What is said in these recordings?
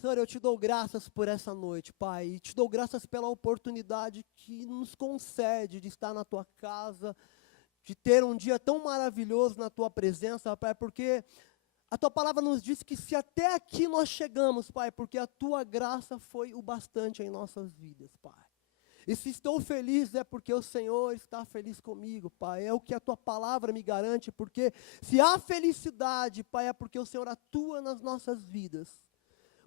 Senhor, eu te dou graças por essa noite, Pai, e te dou graças pela oportunidade que nos concede de estar na Tua casa, de ter um dia tão maravilhoso na Tua presença, Pai, porque a Tua palavra nos diz que se até aqui nós chegamos, Pai, porque a Tua graça foi o bastante em nossas vidas, Pai. E se estou feliz é porque o Senhor está feliz comigo, Pai. É o que a Tua palavra me garante, porque se há felicidade, Pai, é porque o Senhor atua nas nossas vidas.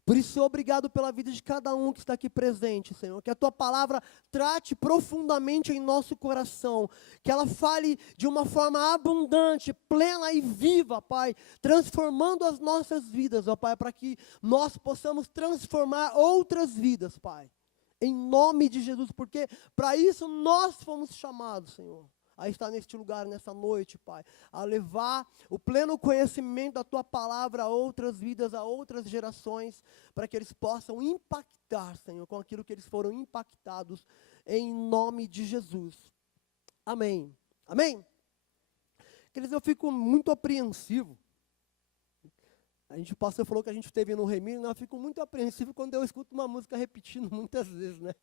Por isso, obrigado pela vida de cada um que está aqui presente, Senhor. Que a Tua palavra trate profundamente em nosso coração. Que ela fale de uma forma abundante, plena e viva, Pai. Transformando as nossas vidas, ó Pai, para que nós possamos transformar outras vidas, Pai. Em nome de Jesus, porque para isso nós fomos chamados, Senhor. A estar neste lugar, nessa noite, Pai, a levar o pleno conhecimento da Tua palavra a outras vidas, a outras gerações, para que eles possam impactar, Senhor, com aquilo que eles foram impactados, em nome de Jesus. Amém. Amém? Queridos, eu fico muito apreensivo. O pastor falou que a gente esteve no Remiro, eu fico muito apreensivo quando eu escuto uma música repetindo muitas vezes, né?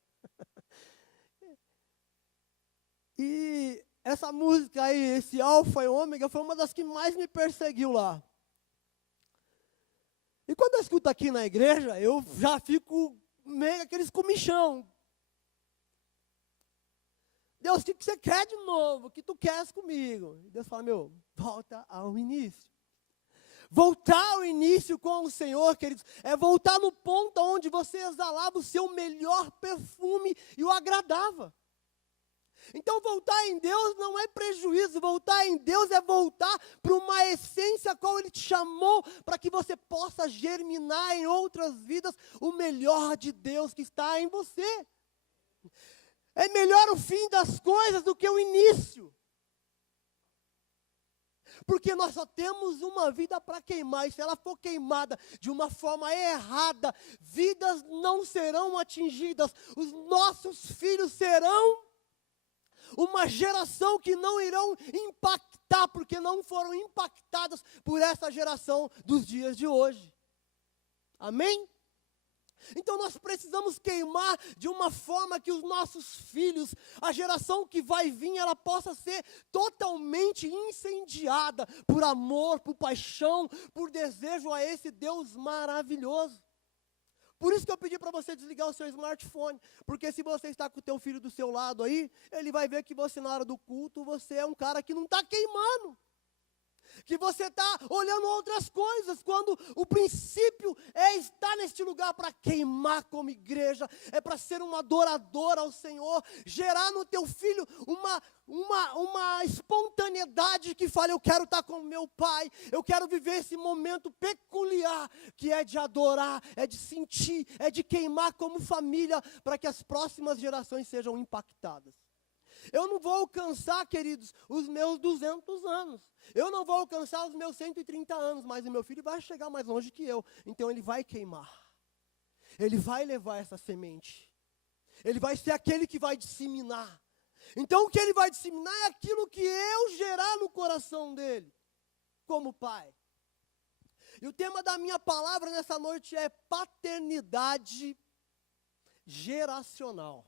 E essa música aí, esse Alfa e Ômega, foi uma das que mais me perseguiu lá. E quando eu escuto aqui na igreja, eu já fico meio aqueles comichão. Deus, o que você quer de novo? O que tu queres comigo? E Deus fala, volta ao início. Voltar ao início com o Senhor, queridos, é voltar no ponto onde você exalava o seu melhor perfume e o agradava. Então, voltar em Deus não é prejuízo, voltar em Deus é voltar para uma essência a qual Ele te chamou, para que você possa germinar em outras vidas o melhor de Deus que está em você. É melhor o fim das coisas do que o início. Porque nós só temos uma vida para queimar, e se ela for queimada de uma forma errada, vidas não serão atingidas, os nossos filhos serão uma geração que não irão impactar, porque não foram impactadas por essa geração dos dias de hoje. Amém? Então nós precisamos queimar de uma forma que os nossos filhos, a geração que vai vir, ela possa ser totalmente incendiada por amor, por paixão, por desejo a esse Deus maravilhoso. Por isso que eu pedi para você desligar o seu smartphone, porque se você está com o teu filho do seu lado aí, ele vai ver que você na hora do culto, você é um cara que não está queimando. Que você está olhando outras coisas, quando o princípio é estar neste lugar para queimar como igreja, é para ser um adorador ao Senhor, gerar no teu filho uma espontaneidade que fale, eu quero estar com meu pai, eu quero viver esse momento peculiar, que é de adorar, é de sentir, é de queimar como família, para que as próximas gerações sejam impactadas. Eu não vou alcançar, queridos, os meus 200 anos. Eu não vou alcançar os meus 130 anos, mas o meu filho vai chegar mais longe que eu. Então ele vai queimar. Ele vai levar essa semente. Ele vai ser aquele que vai disseminar. Então o que ele vai disseminar é aquilo que eu gerar no coração dele, como pai. E o tema da minha palavra nessa noite é paternidade geracional.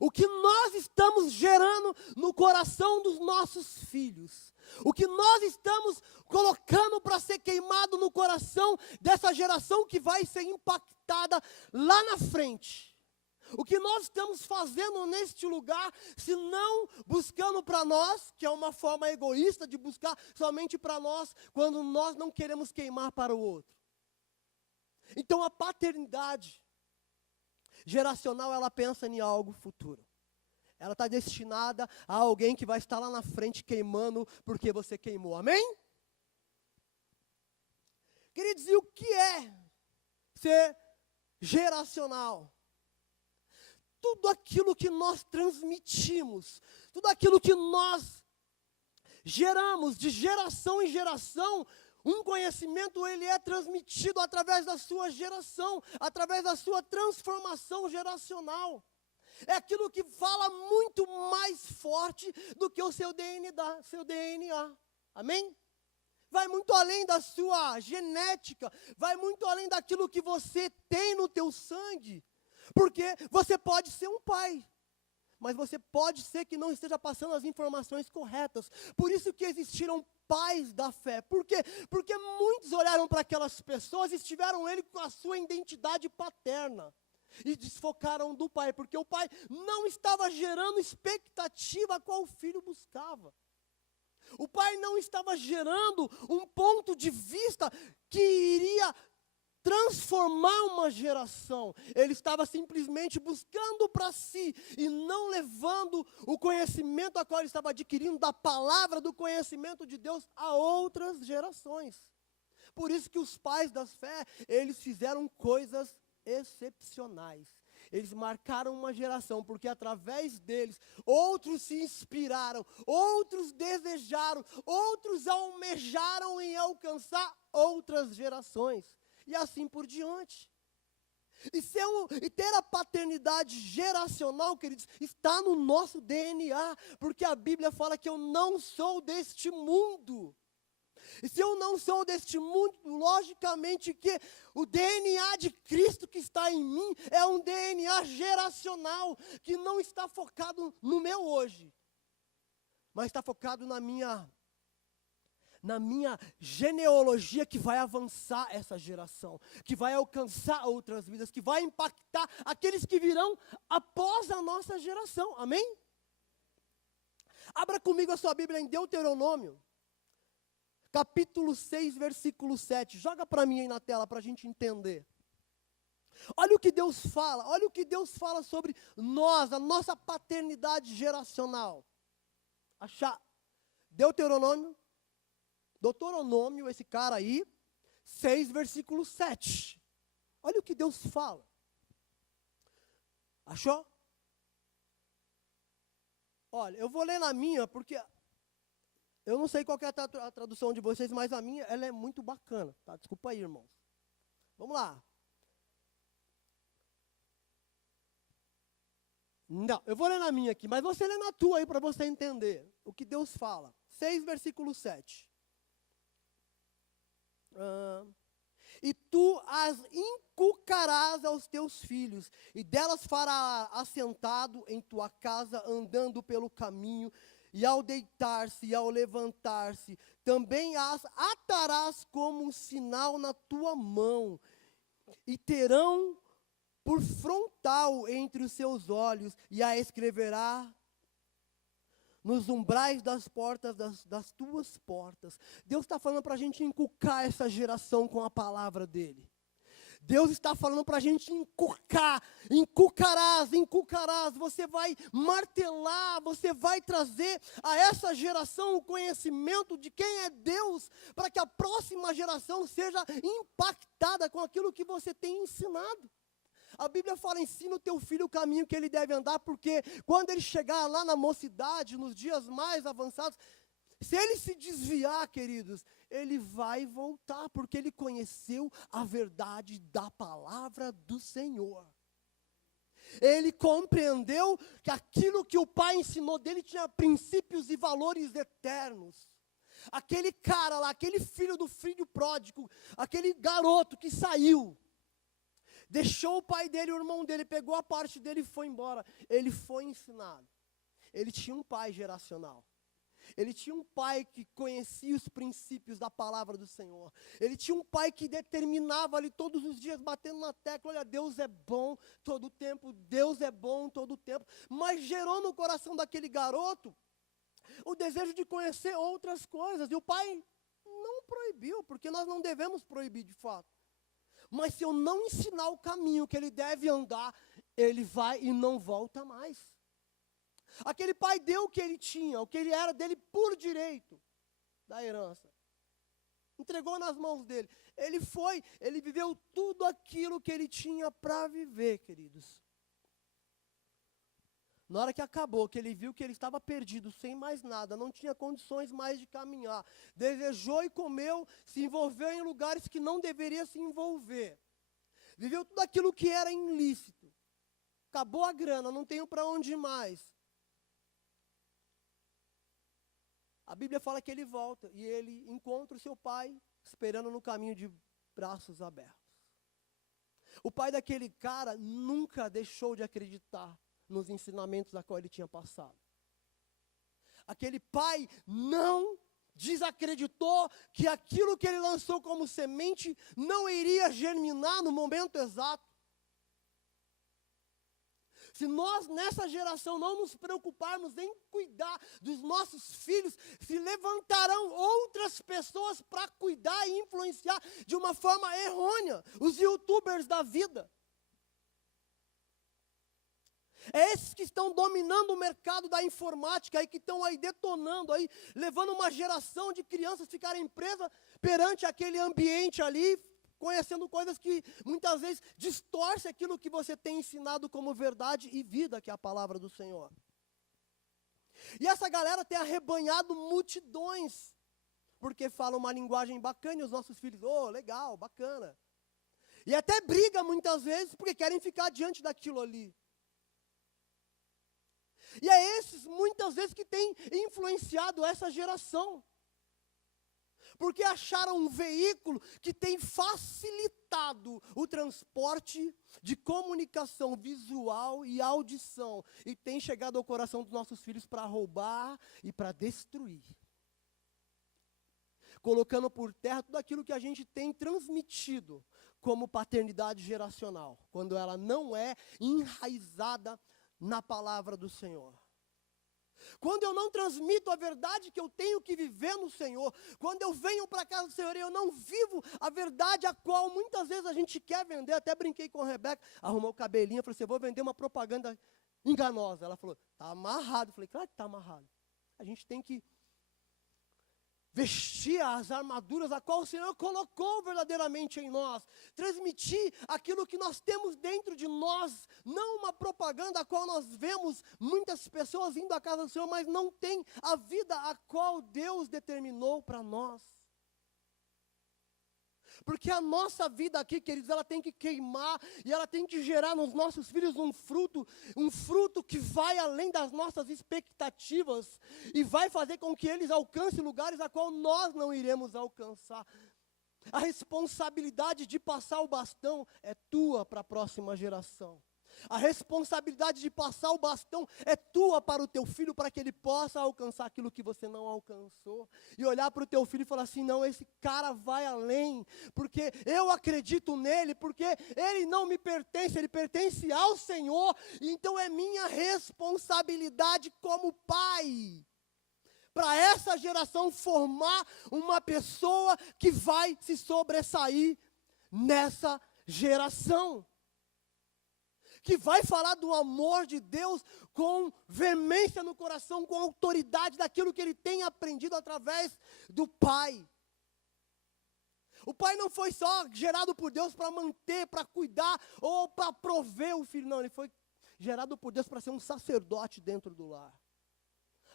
O que nós estamos gerando no coração dos nossos filhos. O que nós estamos colocando para ser queimado no coração dessa geração que vai ser impactada lá na frente. O que nós estamos fazendo neste lugar, se não buscando para nós, que é uma forma egoísta de buscar somente para nós, quando nós não queremos queimar para o outro. Então a paternidade geracional, ela pensa em algo futuro. Ela está destinada a alguém que vai estar lá na frente queimando porque você queimou. Amém? Queridos, e o que é ser geracional? Tudo aquilo que nós transmitimos, tudo aquilo que nós geramos de geração em geração, um conhecimento, ele é transmitido através da sua geração, através da sua transformação geracional. É aquilo que fala muito mais forte do que o seu DNA. Amém? vai muito além da sua genética, vai muito além daquilo que você tem no teu sangue. Porque você pode ser um pai, mas você pode ser que não esteja passando as informações corretas. Por isso que existiram pais da fé. Por quê? Porque muitos olharam para aquelas pessoas e estiveram ele com a sua identidade paterna. E desfocaram do pai, porque o pai não estava gerando expectativa a qual o filho buscava. O pai não estava gerando um ponto de vista que iria transformar uma geração. Ele estava simplesmente buscando para si e não levando o conhecimento a qual ele estava adquirindo da palavra, do conhecimento de Deus a outras gerações. Por isso que os pais da fé, eles fizeram coisas excepcionais. Eles marcaram uma geração, porque através deles, outros se inspiraram, outros desejaram, outros almejaram em alcançar outras gerações. E assim por diante. E ter a paternidade geracional, queridos, está no nosso DNA, porque a Bíblia fala que eu não sou deste mundo. E se eu não sou deste mundo, logicamente que o DNA de Cristo que está em mim é um DNA geracional, que não está focado no meu hoje, mas está focado na minha genealogia, que vai avançar essa geração, que vai alcançar outras vidas, que vai impactar aqueles que virão após a nossa geração. Amém? Abra comigo a sua Bíblia em Deuteronômio, capítulo 6, versículo 7. Joga para mim aí na tela para a gente entender. Olha o que Deus fala sobre nós, a nossa paternidade geracional. Achar Deuteronômio, esse cara aí, 6, versículo 7. Olha o que Deus fala. Achou? Olha, eu vou ler na minha, porque eu não sei qual que é a tradução de vocês, mas a minha, ela é muito bacana, tá? Desculpa aí, irmãos. Vamos lá. Não, eu vou ler na minha aqui, mas você lê na tua aí para você entender o que Deus fala. 6, versículo 7. E tu as inculcarás aos teus filhos, e delas fará assentado em tua casa, andando pelo caminho, e ao deitar-se e ao levantar-se, também as atarás como um sinal na tua mão, e terão por frontal entre os seus olhos, e a escreverá nos umbrais das portas, das tuas portas. Deus está falando para a gente inculcar essa geração com a palavra dele. Deus está falando para a gente inculcarás, você vai martelar, você vai trazer a essa geração o conhecimento de quem é Deus, para que a próxima geração seja impactada com aquilo que você tem ensinado. A Bíblia fala, ensina o teu filho o caminho que ele deve andar, porque quando ele chegar lá na mocidade, nos dias mais avançados, se ele se desviar, queridos, ele vai voltar, porque ele conheceu a verdade da palavra do Senhor. Ele compreendeu que aquilo que o pai ensinou dele tinha princípios e valores eternos. Aquele cara lá, aquele filho do filho pródigo, aquele garoto que saiu, deixou o pai dele, o irmão dele, pegou a parte dele e foi embora. Ele foi ensinado. Ele tinha um pai geracional. Ele tinha um pai que conhecia os princípios da palavra do Senhor. Ele tinha um pai que determinava ali todos os dias, batendo na tecla, olha, Deus é bom todo o tempo, Deus é bom todo o tempo. Mas gerou no coração daquele garoto o desejo de conhecer outras coisas. E o pai não proibiu, porque nós não devemos proibir de fato. Mas se eu não ensinar o caminho que ele deve andar, ele vai e não volta mais. Aquele pai deu o que ele tinha, o que ele era dele por direito da herança. Entregou nas mãos dele. Ele viveu tudo aquilo que ele tinha para viver, queridos. Na hora que acabou, que ele viu que ele estava perdido, sem mais nada, não tinha condições mais de caminhar, desejou e comeu, se envolveu em lugares que não deveria se envolver, viveu tudo aquilo que era ilícito, acabou a grana, não tenho para onde ir mais. A Bíblia fala que ele volta e ele encontra o seu pai esperando no caminho de braços abertos. O pai daquele cara nunca deixou de acreditar nos ensinamentos a qual ele tinha passado. Aquele pai não desacreditou que aquilo que ele lançou como semente não iria germinar no momento exato. Se nós, nessa geração, não nos preocuparmos em cuidar dos nossos filhos, se levantarão outras pessoas para cuidar e influenciar de uma forma errônea, os youtubers da vida. É esses que estão dominando o mercado da informática e que estão aí detonando, aí, levando uma geração de crianças ficarem presas perante aquele ambiente ali, conhecendo coisas que muitas vezes distorcem aquilo que você tem ensinado como verdade e vida, que é a palavra do Senhor. E essa galera tem arrebanhado multidões, porque fala uma linguagem bacana e os nossos filhos, legal, bacana. E até briga muitas vezes porque querem ficar diante daquilo ali. E é esses, muitas vezes, que têm influenciado essa geração. Porque acharam um veículo que tem facilitado o transporte de comunicação visual e audição. E tem chegado ao coração dos nossos filhos para roubar e para destruir. Colocando por terra tudo aquilo que a gente tem transmitido como paternidade geracional. Quando ela não é enraizada na palavra do Senhor. Quando eu não transmito a verdade que eu tenho que viver no Senhor, quando eu venho para a casa do Senhor e eu não vivo a verdade a qual muitas vezes a gente quer vender, até brinquei com a Rebeca, arrumou o cabelinho, falei assim, vou vender uma propaganda enganosa. Ela falou, está amarrado. Eu falei, claro que está amarrado. A gente tem que vestir as armaduras a qual o Senhor colocou verdadeiramente em nós, transmitir aquilo que nós temos dentro de nós, não uma propaganda a qual nós vemos muitas pessoas indo à casa do Senhor, mas não tem a vida a qual Deus determinou para nós. Porque a nossa vida aqui, queridos, ela tem que queimar e ela tem que gerar nos nossos filhos um fruto que vai além das nossas expectativas e vai fazer com que eles alcancem lugares a qual nós não iremos alcançar. A responsabilidade de passar o bastão é tua para a próxima geração. A responsabilidade de passar o bastão é tua para o teu filho, para que ele possa alcançar aquilo que você não alcançou. E olhar para o teu filho e falar assim, não, esse cara vai além, porque eu acredito nele, porque ele não me pertence, ele pertence ao Senhor, então é minha responsabilidade como pai, para essa geração formar uma pessoa que vai se sobressair nessa geração. Que vai falar do amor de Deus com veemência no coração, com autoridade daquilo que ele tem aprendido através do Pai. O Pai não foi só gerado por Deus para manter, para cuidar ou para prover o filho, não, ele foi gerado por Deus para ser um sacerdote dentro do lar.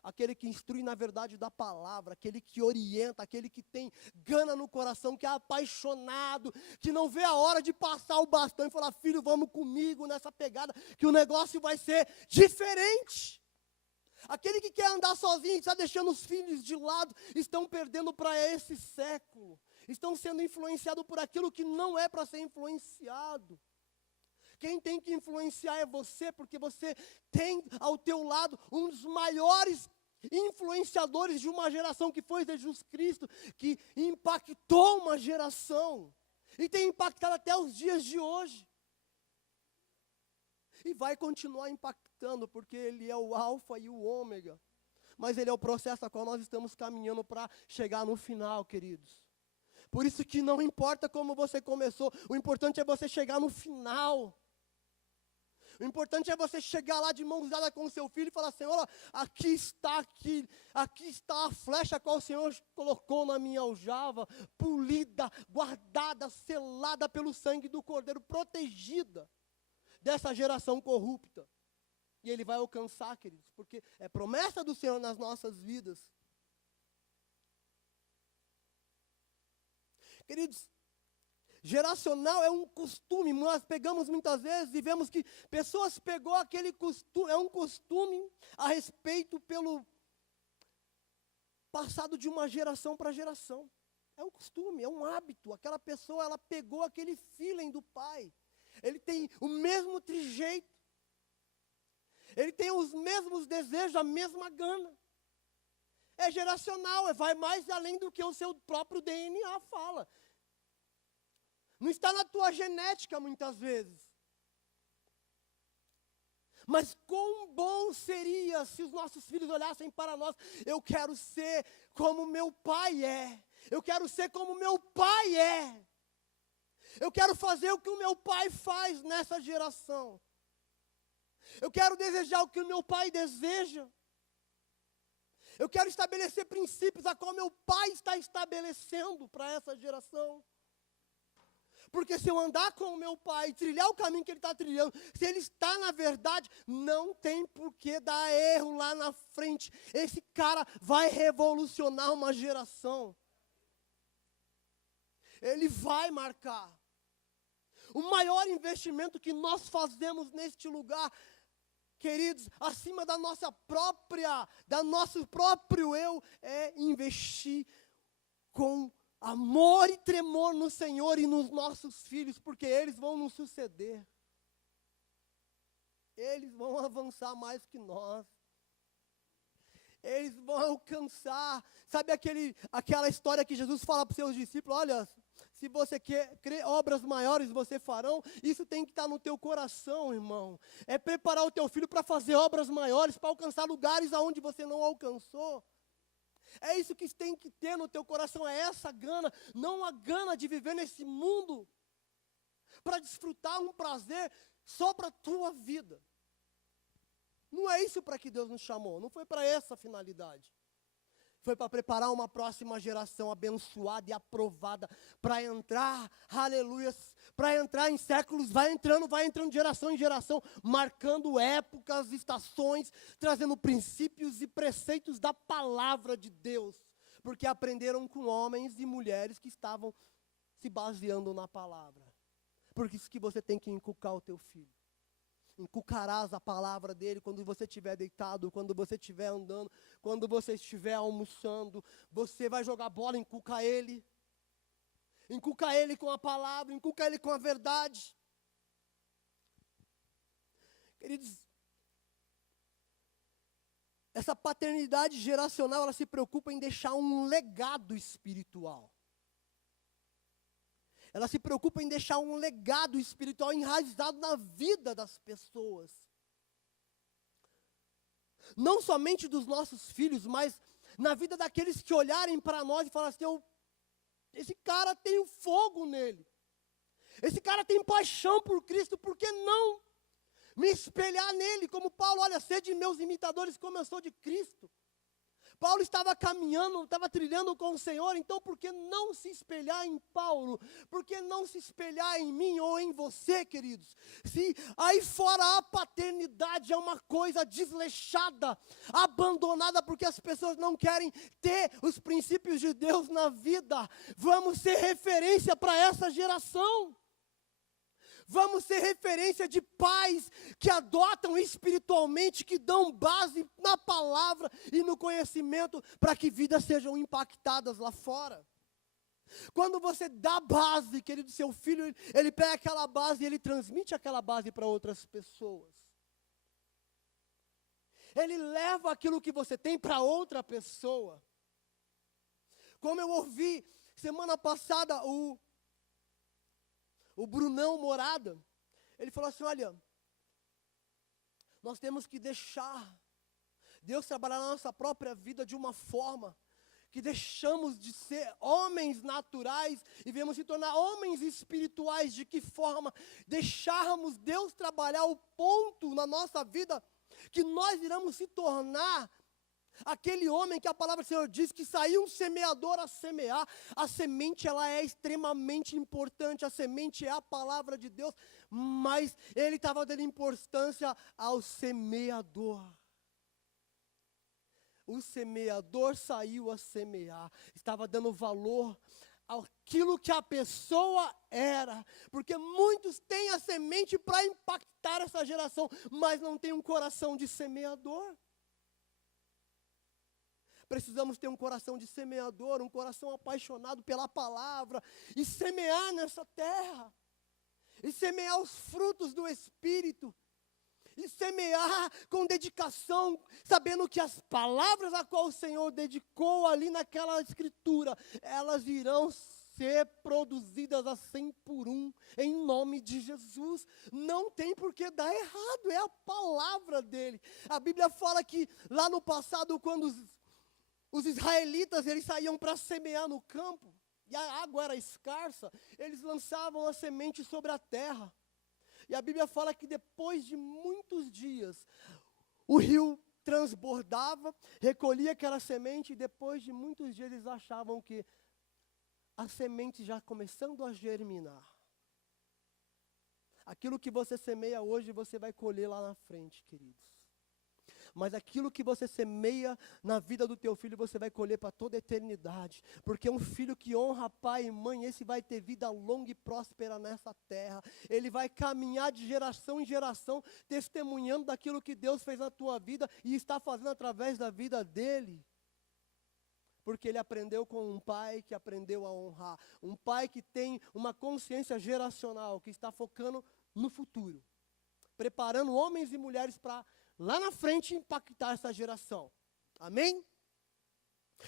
Aquele que instrui na verdade da palavra, aquele que orienta, aquele que tem gana no coração, que é apaixonado, que não vê a hora de passar o bastão e falar, filho, vamos comigo nessa pegada, que o negócio vai ser diferente. Aquele que quer andar sozinho e está deixando os filhos de lado, estão perdendo para esse século, estão sendo influenciados por aquilo que não é para ser influenciado. Quem tem que influenciar é você, porque você tem ao teu lado um dos maiores influenciadores de uma geração que foi Jesus Cristo, que impactou uma geração e tem impactado até os dias de hoje. E vai continuar impactando, porque Ele é o alfa e o ômega. Mas Ele é o processo a qual nós estamos caminhando para chegar no final, queridos. Por isso que não importa como você começou, o importante é você chegar no final. O importante é você chegar lá de mãos dadas com o seu filho e falar, Senhor, aqui está a flecha a qual o Senhor colocou na minha aljava, polida, guardada, selada pelo sangue do Cordeiro, protegida dessa geração corrupta. E Ele vai alcançar, queridos, porque é promessa do Senhor nas nossas vidas. Queridos, geracional é um costume, nós pegamos muitas vezes e vemos que pessoas pegou aquele costume, é um costume a respeito passado de uma geração para geração. É um costume, é um hábito. Aquela pessoa, ela pegou aquele feeling do pai. Ele tem o mesmo trejeito. Ele tem os mesmos desejos, a mesma gana. É geracional, vai mais além do que o seu próprio DNA fala. Não está na tua genética, muitas vezes. Mas quão bom seria se os nossos filhos olhassem para nós. Eu quero ser como meu pai é. Eu quero ser como meu pai é. Eu quero fazer o que o meu pai faz nessa geração. Eu quero desejar o que o meu pai deseja. Eu quero estabelecer princípios a qual meu pai está estabelecendo para essa geração. Porque se eu andar com o meu pai, trilhar o caminho que ele está trilhando, se ele está na verdade, não tem por que dar erro lá na frente. Esse cara vai revolucionar uma geração. Ele vai marcar. O maior investimento que nós fazemos neste lugar, queridos, acima da nosso próprio eu, é investir com amor e tremor no Senhor e nos nossos filhos, porque eles vão nos suceder. Eles vão avançar mais que nós. Eles vão alcançar. Sabe aquela história que Jesus fala para os seus discípulos? Olha, se você quer crer, obras maiores você farão. Isso tem que estar no teu coração, irmão. É preparar o teu filho para fazer obras maiores, para alcançar lugares aonde você não alcançou. É isso que tem que ter no teu coração, é essa gana, não a gana de viver nesse mundo para desfrutar um prazer só para a tua vida. Não é isso para que Deus nos chamou, não foi para essa finalidade. Foi para preparar uma próxima geração abençoada e aprovada para entrar, aleluia, para entrar em séculos, vai entrando de geração em geração, marcando épocas, estações, trazendo princípios e preceitos da palavra de Deus, porque aprenderam com homens e mulheres que estavam se baseando na palavra. Por isso que você tem que inculcar o teu filho. Inculcarás a palavra dele quando você estiver deitado, quando você estiver andando, quando você estiver almoçando. Você vai jogar bola, inculca ele. Inculca ele com a palavra, inculca ele com a verdade. Queridos, essa paternidade geracional, ela se preocupa em deixar um legado espiritual. Ela se preocupa em deixar um legado espiritual enraizado na vida das pessoas. Não somente dos nossos filhos, mas na vida daqueles que olharem para nós e falarem assim, esse cara tem um fogo nele. Esse cara tem paixão por Cristo, por que não me espelhar nele? Como Paulo, olha, sede meus imitadores como eu sou de Cristo. Paulo estava caminhando, estava trilhando com o Senhor, então por que não se espelhar em Paulo? Por que não se espelhar em mim ou em você, queridos? Se aí fora a paternidade é uma coisa desleixada, abandonada, porque as pessoas não querem ter os princípios de Deus na vida, vamos ser referência para essa geração. Vamos ser referência de pais que adotam espiritualmente, que dão base na palavra e no conhecimento para que vidas sejam impactadas lá fora. Quando você dá base, querido, seu filho, ele pega aquela base e ele transmite aquela base para outras pessoas. Ele leva aquilo que você tem para outra pessoa. Como eu ouvi semana passada o Brunão Morada, ele falou assim, olha, nós temos que deixar Deus trabalhar na nossa própria vida de uma forma que deixamos de ser homens naturais e viemos se tornar homens espirituais. De que forma? Deixarmos Deus trabalhar o ponto na nossa vida que nós iremos se tornar aquele homem que a palavra do Senhor diz que saiu um semeador a semear. A semente, ela é extremamente importante, a semente é a palavra de Deus, mas ele estava dando importância ao semeador. O semeador saiu a semear, estava dando valor àquilo que a pessoa era, porque muitos têm a semente para impactar essa geração, mas não tem um coração de semeador. Precisamos ter um coração de semeador, um coração apaixonado pela palavra, e semear nessa terra, e semear os frutos do Espírito, e semear com dedicação, sabendo que as palavras a qual o Senhor dedicou ali naquela escritura, elas irão ser produzidas a 100 por 1, em nome de Jesus. Não tem por que dar errado, é a palavra dele. A Bíblia fala que lá no passado, quando os israelitas eles saíam para semear no campo, e a água era escassa, eles lançavam a semente sobre a terra. E a Bíblia fala que depois de muitos dias, o rio transbordava, recolhia aquela semente, e depois de muitos dias eles achavam que a semente já começando a germinar. Aquilo que você semeia hoje, você vai colher lá na frente, queridos. Mas aquilo que você semeia na vida do teu filho, você vai colher para toda a eternidade. Porque um filho que honra pai e mãe, esse vai ter vida longa e próspera nessa terra. Ele vai caminhar de geração em geração, testemunhando daquilo que Deus fez na tua vida e está fazendo através da vida dele. Porque ele aprendeu com um pai que aprendeu a honrar. Um pai que tem uma consciência geracional, que está focando no futuro. Preparando homens e mulheres para lá na frente impactar essa geração. Amém?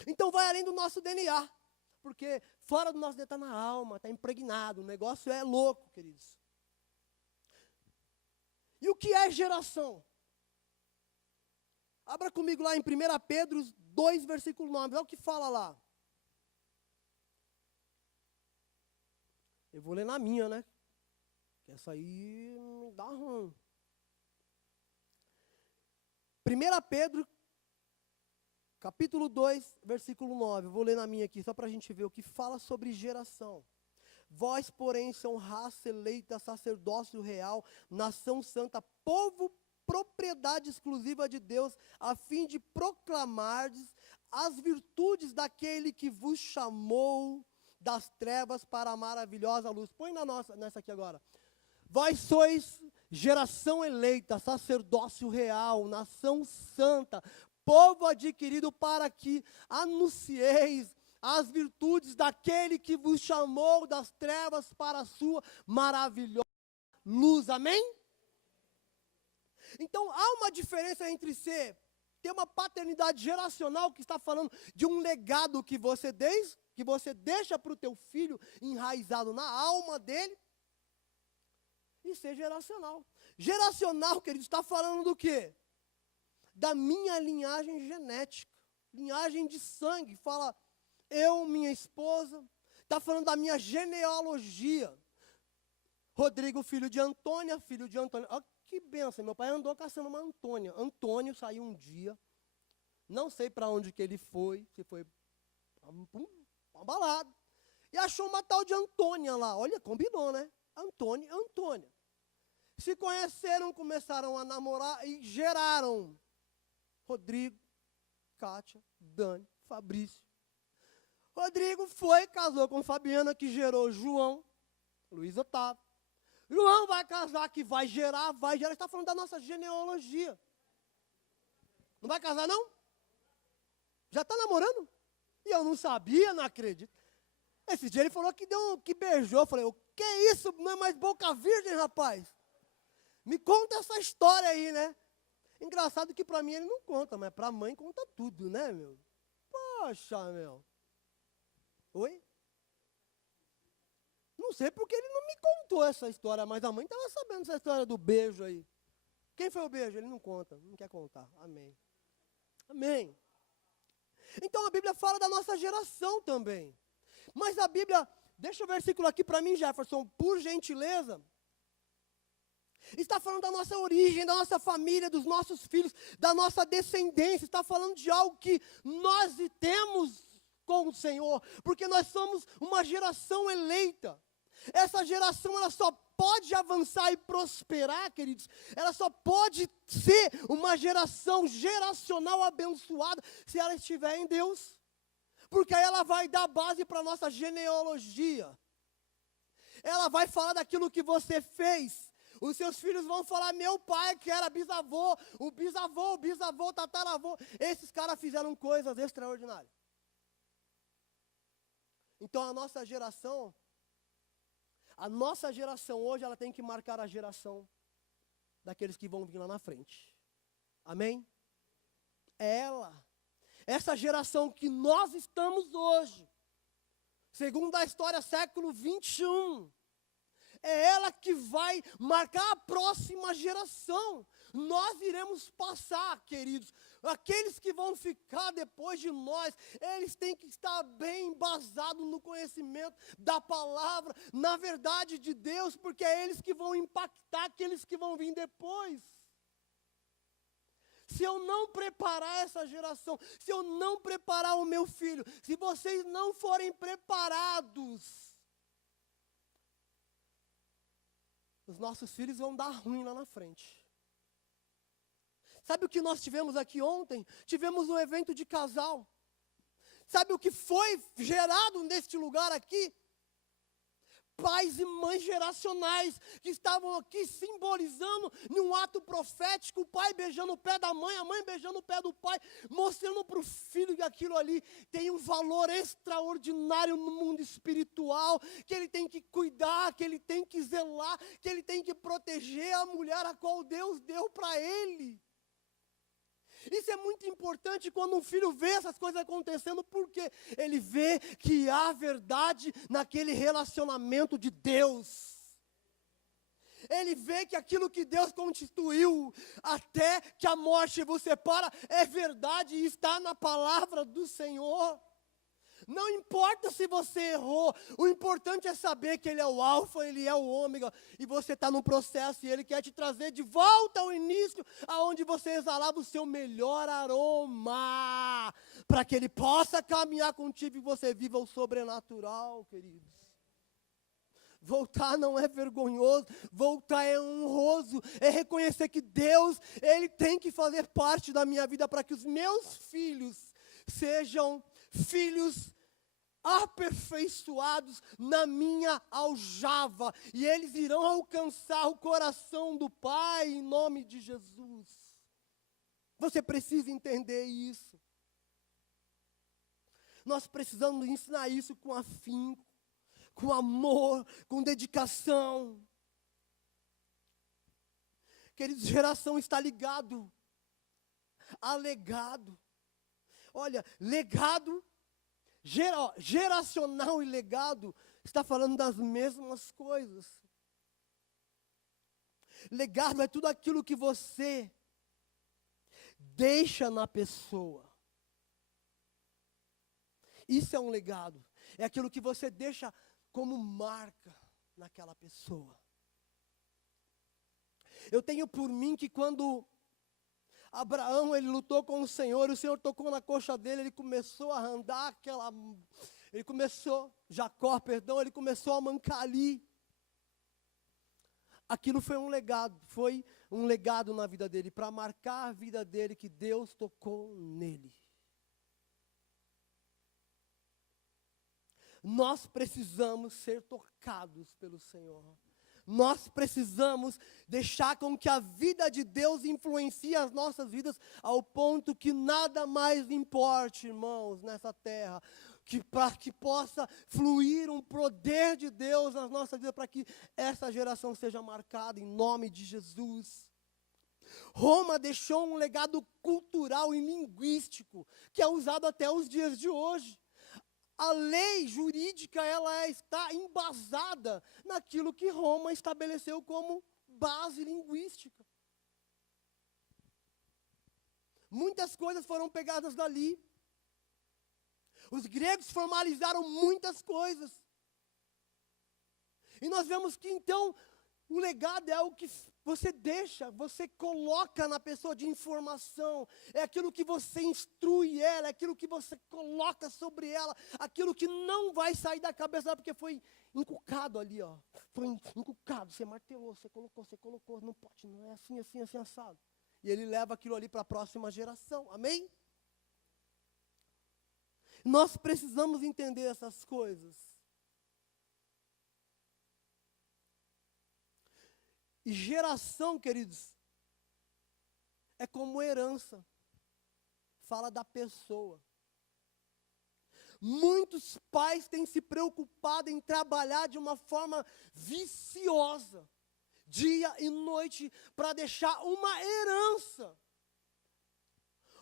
Então vai além do nosso DNA. Porque fora do nosso DNA está na alma, está impregnado. O negócio é louco, queridos. E o que é geração? Abra comigo lá em 1 Pedro 2, versículo 9. Olha o que fala lá. Eu vou ler na minha, né? Que essa aí me dá ruim. 1 Pedro, capítulo 2, versículo 9. Eu vou ler na minha aqui, só para a gente ver o que fala sobre geração. Vós, porém, são raça eleita, sacerdócio real, nação santa, povo, propriedade exclusiva de Deus, a fim de proclamardes as virtudes daquele que vos chamou das trevas para a maravilhosa luz. Põe nessa aqui agora. Vós sois geração eleita, sacerdócio real, nação santa, povo adquirido para que anuncieis as virtudes daquele que vos chamou das trevas para a sua maravilhosa luz. Amém? Então, há uma diferença entre ter uma paternidade geracional, que está falando de um legado que você deixa para o teu filho, enraizado na alma dele, e ser geracional. Geracional, querido, está falando do quê? Da minha linhagem genética, linhagem de sangue. Fala, eu, minha esposa, está falando da minha genealogia. Rodrigo, filho de Antônia, filho de Antônia. Olha que benção, meu pai andou caçando uma Antônia. Antônio saiu um dia, não sei para onde que ele foi, se foi para uma balada, e achou uma tal de Antônia lá. Olha, combinou, né? Antônio e Antônia. Se conheceram, começaram a namorar e geraram Rodrigo, Kátia, Dani, Fabrício. Rodrigo foi, casou com Fabiana, que gerou João, Luiz Otávio. João vai casar, que vai gerar. Está falando da nossa genealogia. Não vai casar, não? Já está namorando? E eu não sabia, não acredito. Esse dia ele falou que beijou. Eu falei, o que é isso? Não é mais boca virgem, rapaz? Me conta essa história aí, né? Engraçado que para mim ele não conta, mas para a mãe conta tudo, né, meu? Poxa, meu. Oi? Não sei porque ele não me contou essa história, mas a mãe estava sabendo essa história do beijo aí. Quem foi o beijo? Ele não conta, não quer contar. Amém. Amém. Então a Bíblia fala da nossa geração também. Mas a Bíblia, deixa o versículo aqui para mim, Jefferson, por gentileza. Está falando da nossa origem, da nossa família, dos nossos filhos, da nossa descendência. Está falando de algo que nós temos com o Senhor, porque nós somos uma geração eleita. Essa geração, ela só pode avançar e prosperar, queridos. Ela só pode ser uma geração geracional abençoada se ela estiver em Deus. Porque aí ela vai dar base para a nossa genealogia. Ela vai falar daquilo que você fez. Os seus filhos vão falar, meu pai que era bisavô, o bisavô, tataravô. Esses caras fizeram coisas extraordinárias. Então a nossa geração hoje, ela tem que marcar a geração daqueles que vão vir lá na frente. Amém? É ela. Essa geração que nós estamos hoje, segundo a história, século 21, é ela que vai marcar a próxima geração. Nós iremos passar, queridos. Aqueles que vão ficar depois de nós, eles têm que estar bem embasados no conhecimento da palavra, na verdade de Deus, porque é eles que vão impactar aqueles que vão vir depois. Se eu não preparar essa geração, se eu não preparar o meu filho, se vocês não forem preparados, os nossos filhos vão dar ruim lá na frente. Sabe o que nós tivemos aqui ontem? Tivemos um evento de casal. Sabe o que foi gerado neste lugar aqui? Pais e mães geracionais que estavam aqui simbolizando num ato profético, o pai beijando o pé da mãe, a mãe beijando o pé do pai, mostrando para o filho que aquilo ali tem um valor extraordinário no mundo espiritual, que ele tem que cuidar, que ele tem que zelar, que ele tem que proteger a mulher a qual Deus deu para ele. Isso é muito importante quando um filho vê essas coisas acontecendo, porque ele vê que há verdade naquele relacionamento de Deus. Ele vê que aquilo que Deus constituiu, até que a morte vos separa, é verdade e está na palavra do Senhor. Não importa se você errou, o importante é saber que Ele é o alfa, Ele é o ômega, e você está no processo, e Ele quer te trazer de volta ao início, aonde você exalava o seu melhor aroma, para que Ele possa caminhar contigo e você viva o sobrenatural, queridos. Voltar não é vergonhoso, voltar é honroso, é reconhecer que Deus, Ele tem que fazer parte da minha vida, para que os meus filhos sejam filhos aperfeiçoados na minha aljava, e eles irão alcançar o coração do Pai em nome de Jesus. Você precisa entender isso. Nós precisamos ensinar isso com afinco, com amor, com dedicação. Queridos, geração está ligado a legado. Olha, legado geracional e legado está falando das mesmas coisas. Legado é tudo aquilo que você deixa na pessoa. Isso é um legado. É aquilo que você deixa como marca naquela pessoa. Eu tenho por mim que quando Abraão, ele lutou com o Senhor tocou na coxa dele, ele começou a andar Jacó, ele começou a mancar ali. Aquilo foi um legado na vida dele, para marcar a vida dele, que Deus tocou nele. Nós precisamos ser tocados pelo Senhor. Nós precisamos deixar com que a vida de Deus influencie as nossas vidas, ao ponto que nada mais importe, irmãos, nessa terra, para que possa fluir um poder de Deus nas nossas vidas, para que essa geração seja marcada em nome de Jesus. Roma deixou um legado cultural e linguístico, que é usado até os dias de hoje. A lei jurídica, ela está embasada naquilo que Roma estabeleceu como base linguística. Muitas coisas foram pegadas dali. Os gregos formalizaram muitas coisas. E nós vemos que então o legado é algo que você deixa, você coloca na pessoa de informação, é aquilo que você instrui ela, é aquilo que você coloca sobre ela, aquilo que não vai sair da cabeça dela, porque foi encucado ali, ó. Foi encucado, você martelou, você colocou, não pode, não é assim, assado. E ele leva aquilo ali para a próxima geração, amém? Nós precisamos entender essas coisas. E geração, queridos, é como herança. Fala da pessoa. Muitos pais têm se preocupado em trabalhar de uma forma viciosa, dia e noite, para deixar uma herança.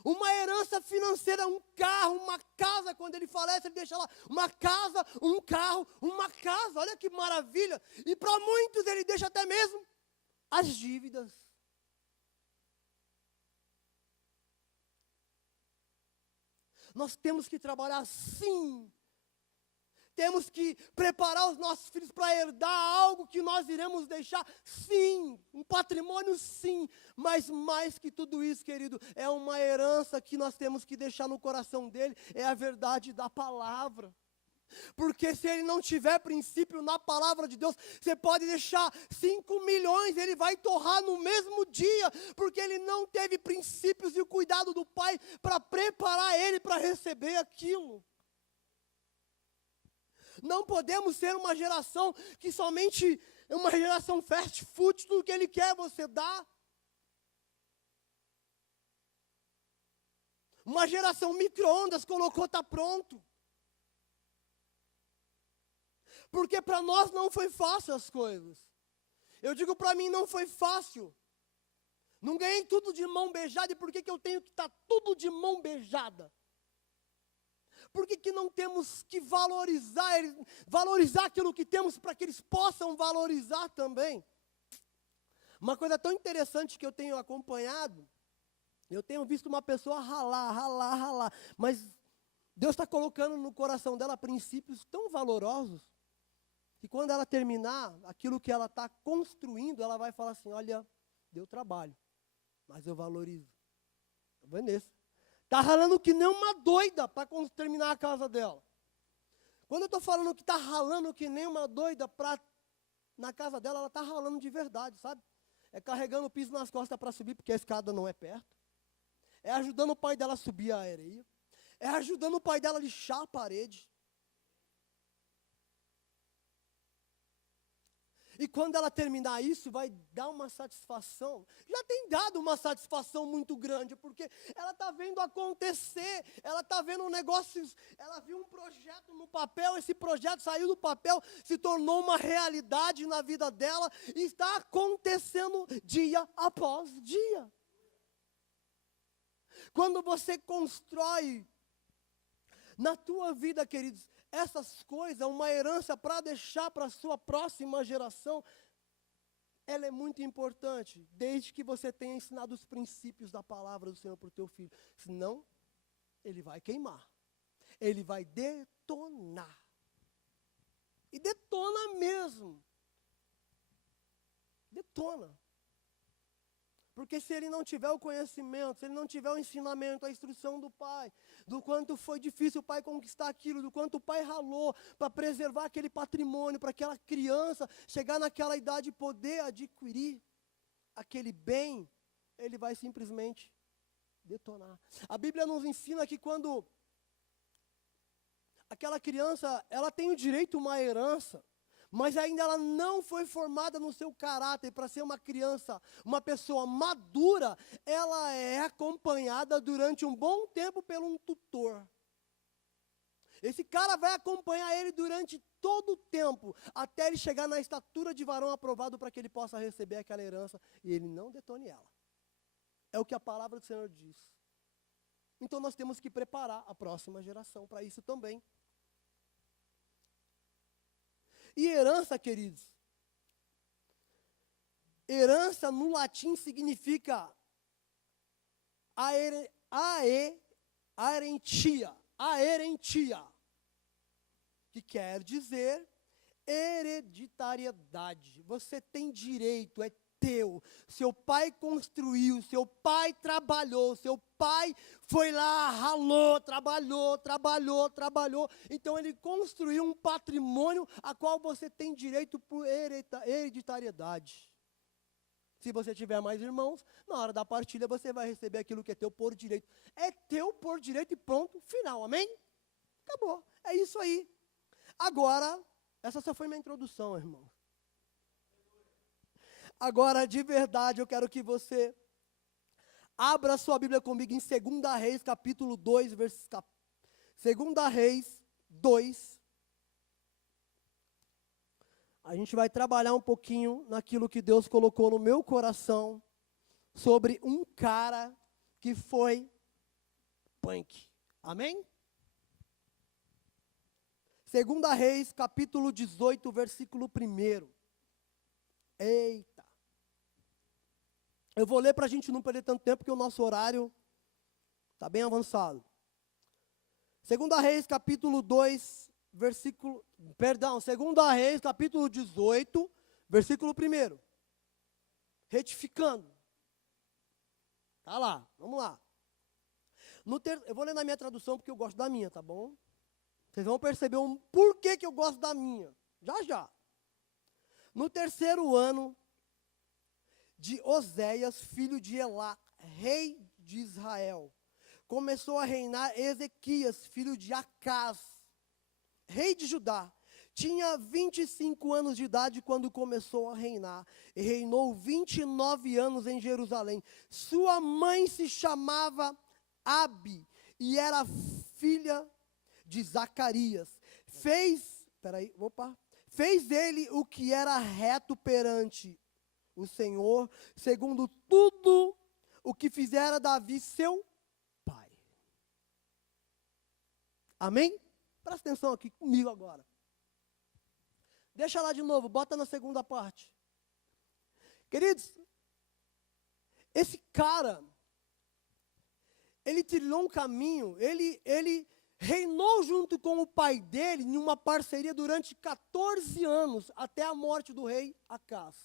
Uma herança financeira, um carro, uma casa. Quando ele falece, ele deixa lá uma casa, um carro, uma casa. Olha que maravilha. E para muitos ele deixa até mesmo as dívidas. Nós temos que trabalhar sim. Temos que preparar os nossos filhos para herdar algo que nós iremos deixar, sim. Um patrimônio, sim. Mas mais que tudo isso, querido, é uma herança que nós temos que deixar no coração dele. É a verdade da palavra. Porque se ele não tiver princípio na palavra de Deus, você pode deixar 5 milhões, ele vai torrar no mesmo dia, porque ele não teve princípios e o cuidado do pai para preparar ele para receber aquilo. Não podemos ser uma geração que somente é uma geração fast food, tudo que ele quer você dá. Uma geração micro-ondas, colocou, está pronto. Porque para nós não foi fácil as coisas. Eu digo, para mim não foi fácil. Não ganhei tudo de mão beijada, e por que eu tenho que estar tudo de mão beijada? Por que não temos que valorizar aquilo que temos para que eles possam valorizar também? Uma coisa tão interessante que eu tenho acompanhado, eu tenho visto uma pessoa ralar, mas Deus está colocando no coração dela princípios tão valorosos, que quando ela terminar aquilo que ela está construindo, ela vai falar assim, olha, deu trabalho, mas eu valorizo. Está vendo isso? Está ralando que nem uma doida para terminar a casa dela. Quando eu estou falando que está ralando que nem uma doida na casa dela, ela está ralando de verdade, sabe? É carregando o piso nas costas para subir, porque a escada não é perto. É ajudando o pai dela a subir a areia. É ajudando o pai dela a lixar a parede. E quando ela terminar isso, vai dar uma satisfação. Já tem dado uma satisfação muito grande, porque ela está vendo acontecer, ela está vendo negócios, ela viu um projeto no papel, esse projeto saiu do papel, se tornou uma realidade na vida dela, e está acontecendo dia após dia. Quando você constrói na tua vida, queridos, essas coisas, uma herança para deixar para a sua próxima geração, ela é muito importante, desde que você tenha ensinado os princípios da palavra do Senhor para o teu filho. Senão, ele vai queimar, ele vai detonar. E detona mesmo. Detona. Porque se ele não tiver o conhecimento, se ele não tiver o ensinamento, a instrução do pai, do quanto foi difícil o pai conquistar aquilo, do quanto o pai ralou para preservar aquele patrimônio, para aquela criança chegar naquela idade e poder adquirir aquele bem, ele vai simplesmente detonar. A Bíblia nos ensina que quando aquela criança, ela tem o direito a uma herança, mas ainda ela não foi formada no seu caráter para ser uma criança, uma pessoa madura, ela é acompanhada durante um bom tempo por um tutor. Esse cara vai acompanhar ele durante todo o tempo, até ele chegar na estatura de varão aprovado para que ele possa receber aquela herança e ele não detone ela. É o que a palavra do Senhor diz. Então nós temos que preparar a próxima geração para isso também. E herança, queridos, herança no latim significa aerentia, que quer dizer hereditariedade. Você tem direito, é teu. Seu pai construiu, seu pai trabalhou, seu pai foi lá, ralou, trabalhou. Então ele construiu um patrimônio a qual você tem direito por hereditariedade. Se você tiver mais irmãos, na hora da partilha você vai receber aquilo que é teu por direito. É teu por direito e pronto, final, amém? Acabou, é isso aí. Agora, essa só foi minha introdução, irmão. Agora, de verdade, eu quero que você abra a sua Bíblia comigo em 2 Reis, capítulo 2, 2 Reis 2. A gente vai trabalhar um pouquinho naquilo que Deus colocou no meu coração sobre um cara que foi punk. Amém? 2 Reis, capítulo 18, versículo 1. Eita. Eu vou ler para a gente não perder tanto tempo, porque o nosso horário está bem avançado. 2 Reis, capítulo 2, versículo... Perdão, 2 Reis, capítulo 18, versículo 1. Retificando. Tá lá, vamos lá. Eu vou ler na minha tradução, porque eu gosto da minha, tá bom? Vocês vão perceber um porquê que eu gosto da minha. Já, já. No 3º ano de Oséias, filho de Elá, rei de Israel, começou a reinar Ezequias, filho de Acás, rei de Judá. Tinha 25 anos de idade quando começou a reinar, e reinou 29 anos em Jerusalém. Sua mãe se chamava Abi, e era filha de Zacarias. Fez ele o que era reto perante o Senhor, segundo tudo o que fizera Davi, seu pai. Amém? Presta atenção aqui comigo agora. Deixa lá de novo, bota na segunda parte. Queridos, esse cara, ele trilhou um caminho, ele reinou junto com o pai dele em uma parceria durante 14 anos, até a morte do rei Acás.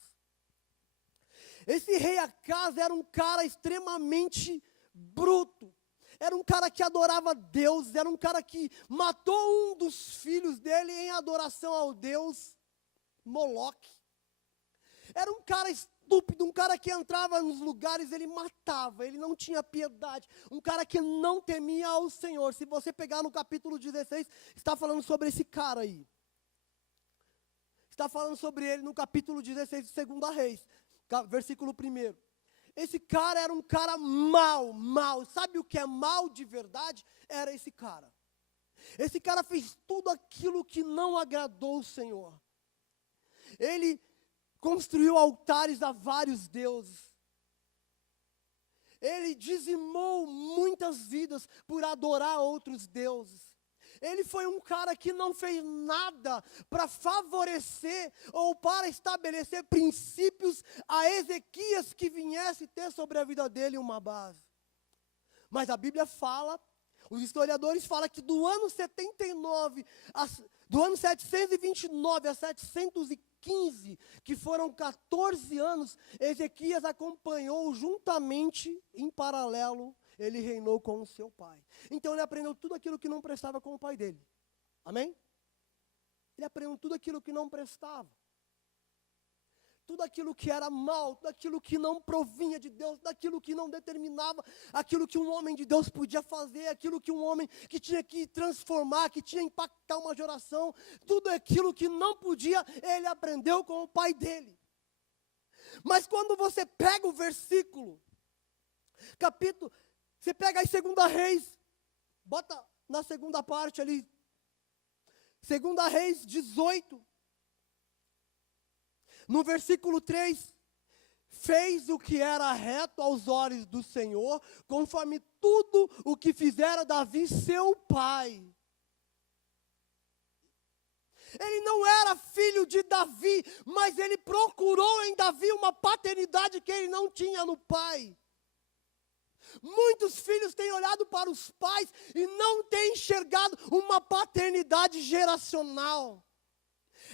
Esse rei Acás era um cara extremamente bruto. Era um cara que adorava Deus, era um cara que matou um dos filhos dele em adoração ao Deus Moloque. Era um cara estúpido, um cara que entrava nos lugares, ele matava, ele não tinha piedade. Um cara que não temia ao Senhor. Se você pegar no capítulo 16, está falando sobre esse cara aí. Está falando sobre ele no capítulo 16 de 2 Reis. Versículo 1. Esse cara era um cara mau. Sabe o que é mau de verdade? Era esse cara. Esse cara fez tudo aquilo que não agradou o Senhor. Ele construiu altares a vários deuses. Ele dizimou muitas vidas por adorar outros deuses. Ele foi um cara que não fez nada para favorecer ou para estabelecer princípios a Ezequias que viesse ter sobre a vida dele uma base. Mas a Bíblia fala, os historiadores falam que do ano 79, do ano 729 a 715, que foram 14 anos, Ezequias acompanhou juntamente, em paralelo, ele reinou com o seu pai. Então ele aprendeu tudo aquilo que não prestava com o pai dele. Amém? Ele aprendeu tudo aquilo que não prestava. Tudo aquilo que era mal, tudo aquilo que não provinha de Deus, tudo aquilo que não determinava aquilo que um homem de Deus podia fazer, aquilo que um homem que tinha que transformar, que tinha que impactar uma geração, tudo aquilo que não podia, ele aprendeu com o pai dele. Mas quando você pega o versículo, você pega aí 2 Reis, bota na segunda parte ali, 2 Reis 18, no versículo 3, fez o que era reto aos olhos do Senhor, conforme tudo o que fizera Davi, seu pai. Ele não era filho de Davi, mas ele procurou em Davi uma paternidade que ele não tinha no pai. Muitos filhos têm olhado para os pais e não têm enxergado uma paternidade geracional.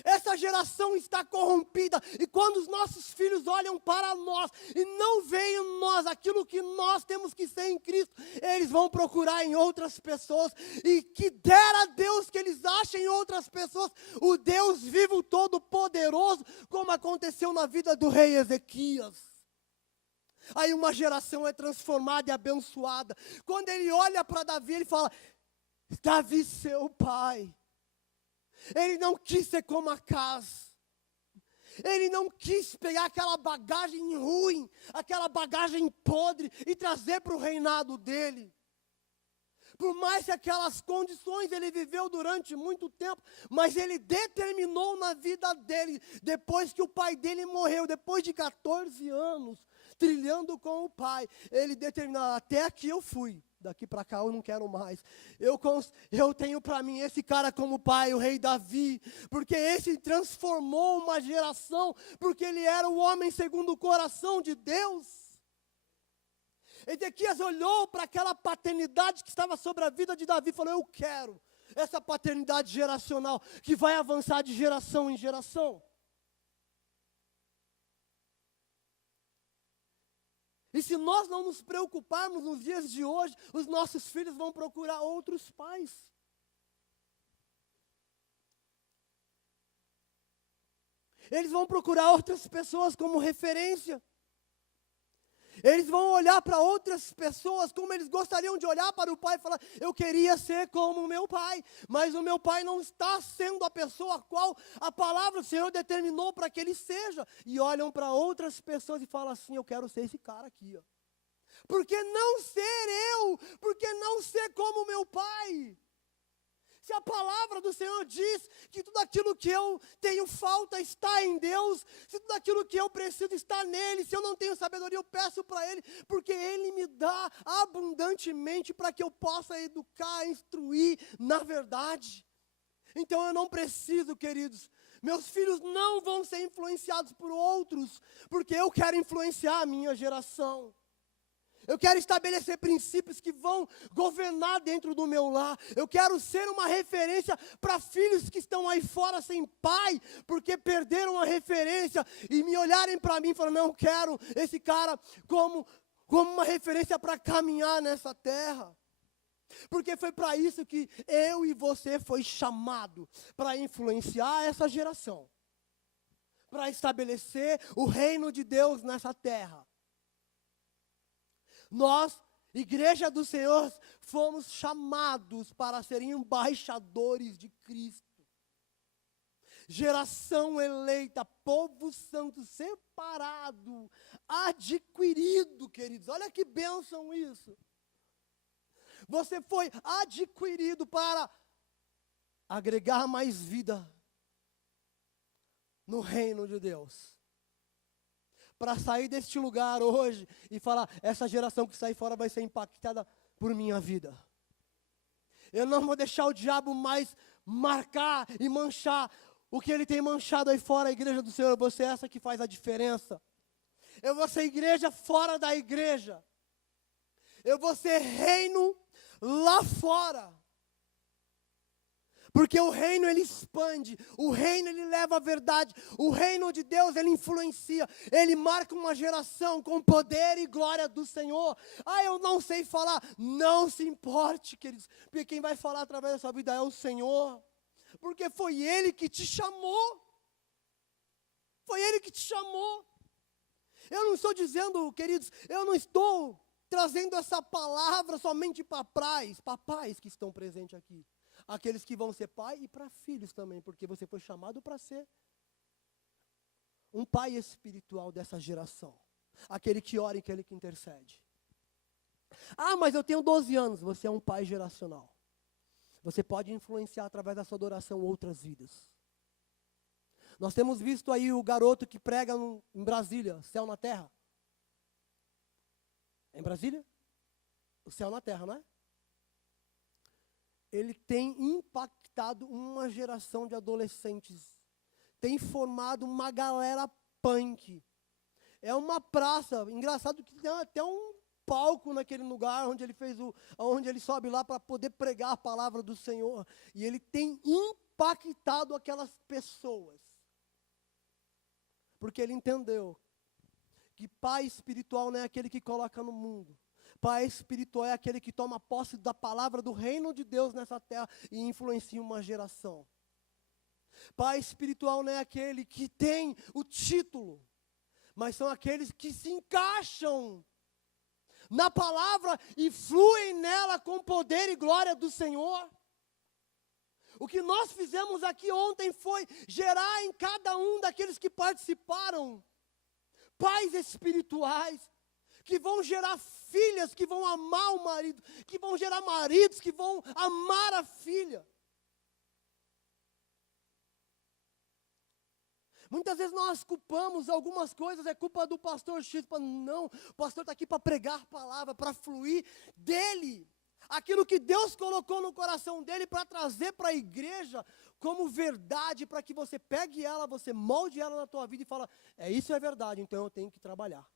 Essa geração está corrompida, e quando os nossos filhos olham para nós e não veem em nós aquilo que nós temos que ser em Cristo, eles vão procurar em outras pessoas, e que dera a Deus que eles achem em outras pessoas o Deus vivo todo-poderoso, como aconteceu na vida do rei Ezequias. Aí uma geração é transformada e abençoada. Quando ele olha para Davi, ele fala: Davi, seu pai. Ele não quis ser como Acás. Ele não quis pegar aquela bagagem ruim, aquela bagagem podre e trazer para o reinado dele. Por mais que aquelas condições ele viveu durante muito tempo, mas ele determinou na vida dele, depois que o pai dele morreu, depois de 14 anos, trilhando com o pai, ele determinou, até aqui eu fui, daqui para cá eu não quero mais. Eu tenho para mim esse cara como pai, o rei Davi, porque esse transformou uma geração, porque ele era o homem segundo o coração de Deus. Ezequias olhou para aquela paternidade que estava sobre a vida de Davi e falou, eu quero essa paternidade geracional, que vai avançar de geração em geração. E se nós não nos preocuparmos nos dias de hoje, os nossos filhos vão procurar outros pais. Eles vão procurar outras pessoas como referência. Eles vão olhar para outras pessoas como eles gostariam de olhar para o pai e falar, eu queria ser como o meu pai, mas o meu pai não está sendo a pessoa a qual a palavra do Senhor determinou para que ele seja. E olham para outras pessoas e falam assim, eu quero ser esse cara aqui. Ó. Por que não ser eu? Por que não ser como o meu pai? Se a palavra do Senhor diz que tudo aquilo que eu tenho falta está em Deus, se tudo aquilo que eu preciso está nele, se eu não tenho sabedoria, eu peço para Ele, porque Ele me dá abundantemente para que eu possa educar, instruir na verdade. Então eu não preciso, queridos, meus filhos não vão ser influenciados por outros, porque eu quero influenciar a minha geração. Eu quero estabelecer princípios que vão governar dentro do meu lar. Eu quero ser uma referência para filhos que estão aí fora sem pai, porque perderam a referência e me olharem para mim e falar, não quero esse cara como uma referência para caminhar nessa terra. Porque foi para isso que eu e você foi chamado, para influenciar essa geração, para estabelecer o reino de Deus nessa terra. Nós, Igreja do Senhor, fomos chamados para serem embaixadores de Cristo. Geração eleita, povo santo, separado, adquirido, queridos. Olha que bênção isso. Você foi adquirido para agregar mais vida no reino de Deus. Para sair deste lugar hoje e falar, essa geração que sair fora vai ser impactada por minha vida. Eu não vou deixar o diabo mais marcar e manchar o que ele tem manchado aí fora, a igreja do Senhor. Eu vou ser essa que faz a diferença. Eu vou ser igreja fora da igreja. Eu vou ser reino lá fora. Porque o reino ele expande, o reino ele leva a verdade, o reino de Deus ele influencia, ele marca uma geração com poder e glória do Senhor. Ah, eu não sei falar, não se importe, queridos, porque quem vai falar através da sua vida é o Senhor, porque foi Ele que te chamou, foi Ele que te chamou. Eu não estou dizendo, queridos, eu não estou trazendo essa palavra somente para papais que estão presentes aqui. Aqueles que vão ser pai e para filhos também, porque você foi chamado para ser um pai espiritual dessa geração. Aquele que ora e aquele que intercede. Ah, mas eu tenho 12 anos, você é um pai geracional. Você pode influenciar através da sua adoração outras vidas. Nós temos visto aí o garoto que prega em Brasília, Céu na Terra. É em Brasília? O Céu na Terra, não é? Ele tem impactado uma geração de adolescentes. Tem formado uma galera punk. É uma praça, engraçado que tem até um palco naquele lugar onde ele onde ele sobe lá para poder pregar a palavra do Senhor. E ele tem impactado aquelas pessoas. Porque ele entendeu que pai espiritual não é aquele que coloca no mundo. Pai espiritual é aquele que toma posse da palavra do reino de Deus nessa terra e influencia uma geração. Pai espiritual não é aquele que tem o título, mas são aqueles que se encaixam na palavra e fluem nela com poder e glória do Senhor. O que nós fizemos aqui ontem foi gerar em cada um daqueles que participaram pais espirituais, que vão gerar filhas que vão amar o marido, que vão gerar maridos que vão amar a filha. Muitas vezes nós culpamos algumas coisas, é culpa do pastor X. Não, o pastor está aqui para pregar a palavra, para fluir dele. Aquilo que Deus colocou no coração dele para trazer para a igreja como verdade, para que você pegue ela, você molde ela na tua vida e fala, isso é verdade, então eu tenho que trabalhar.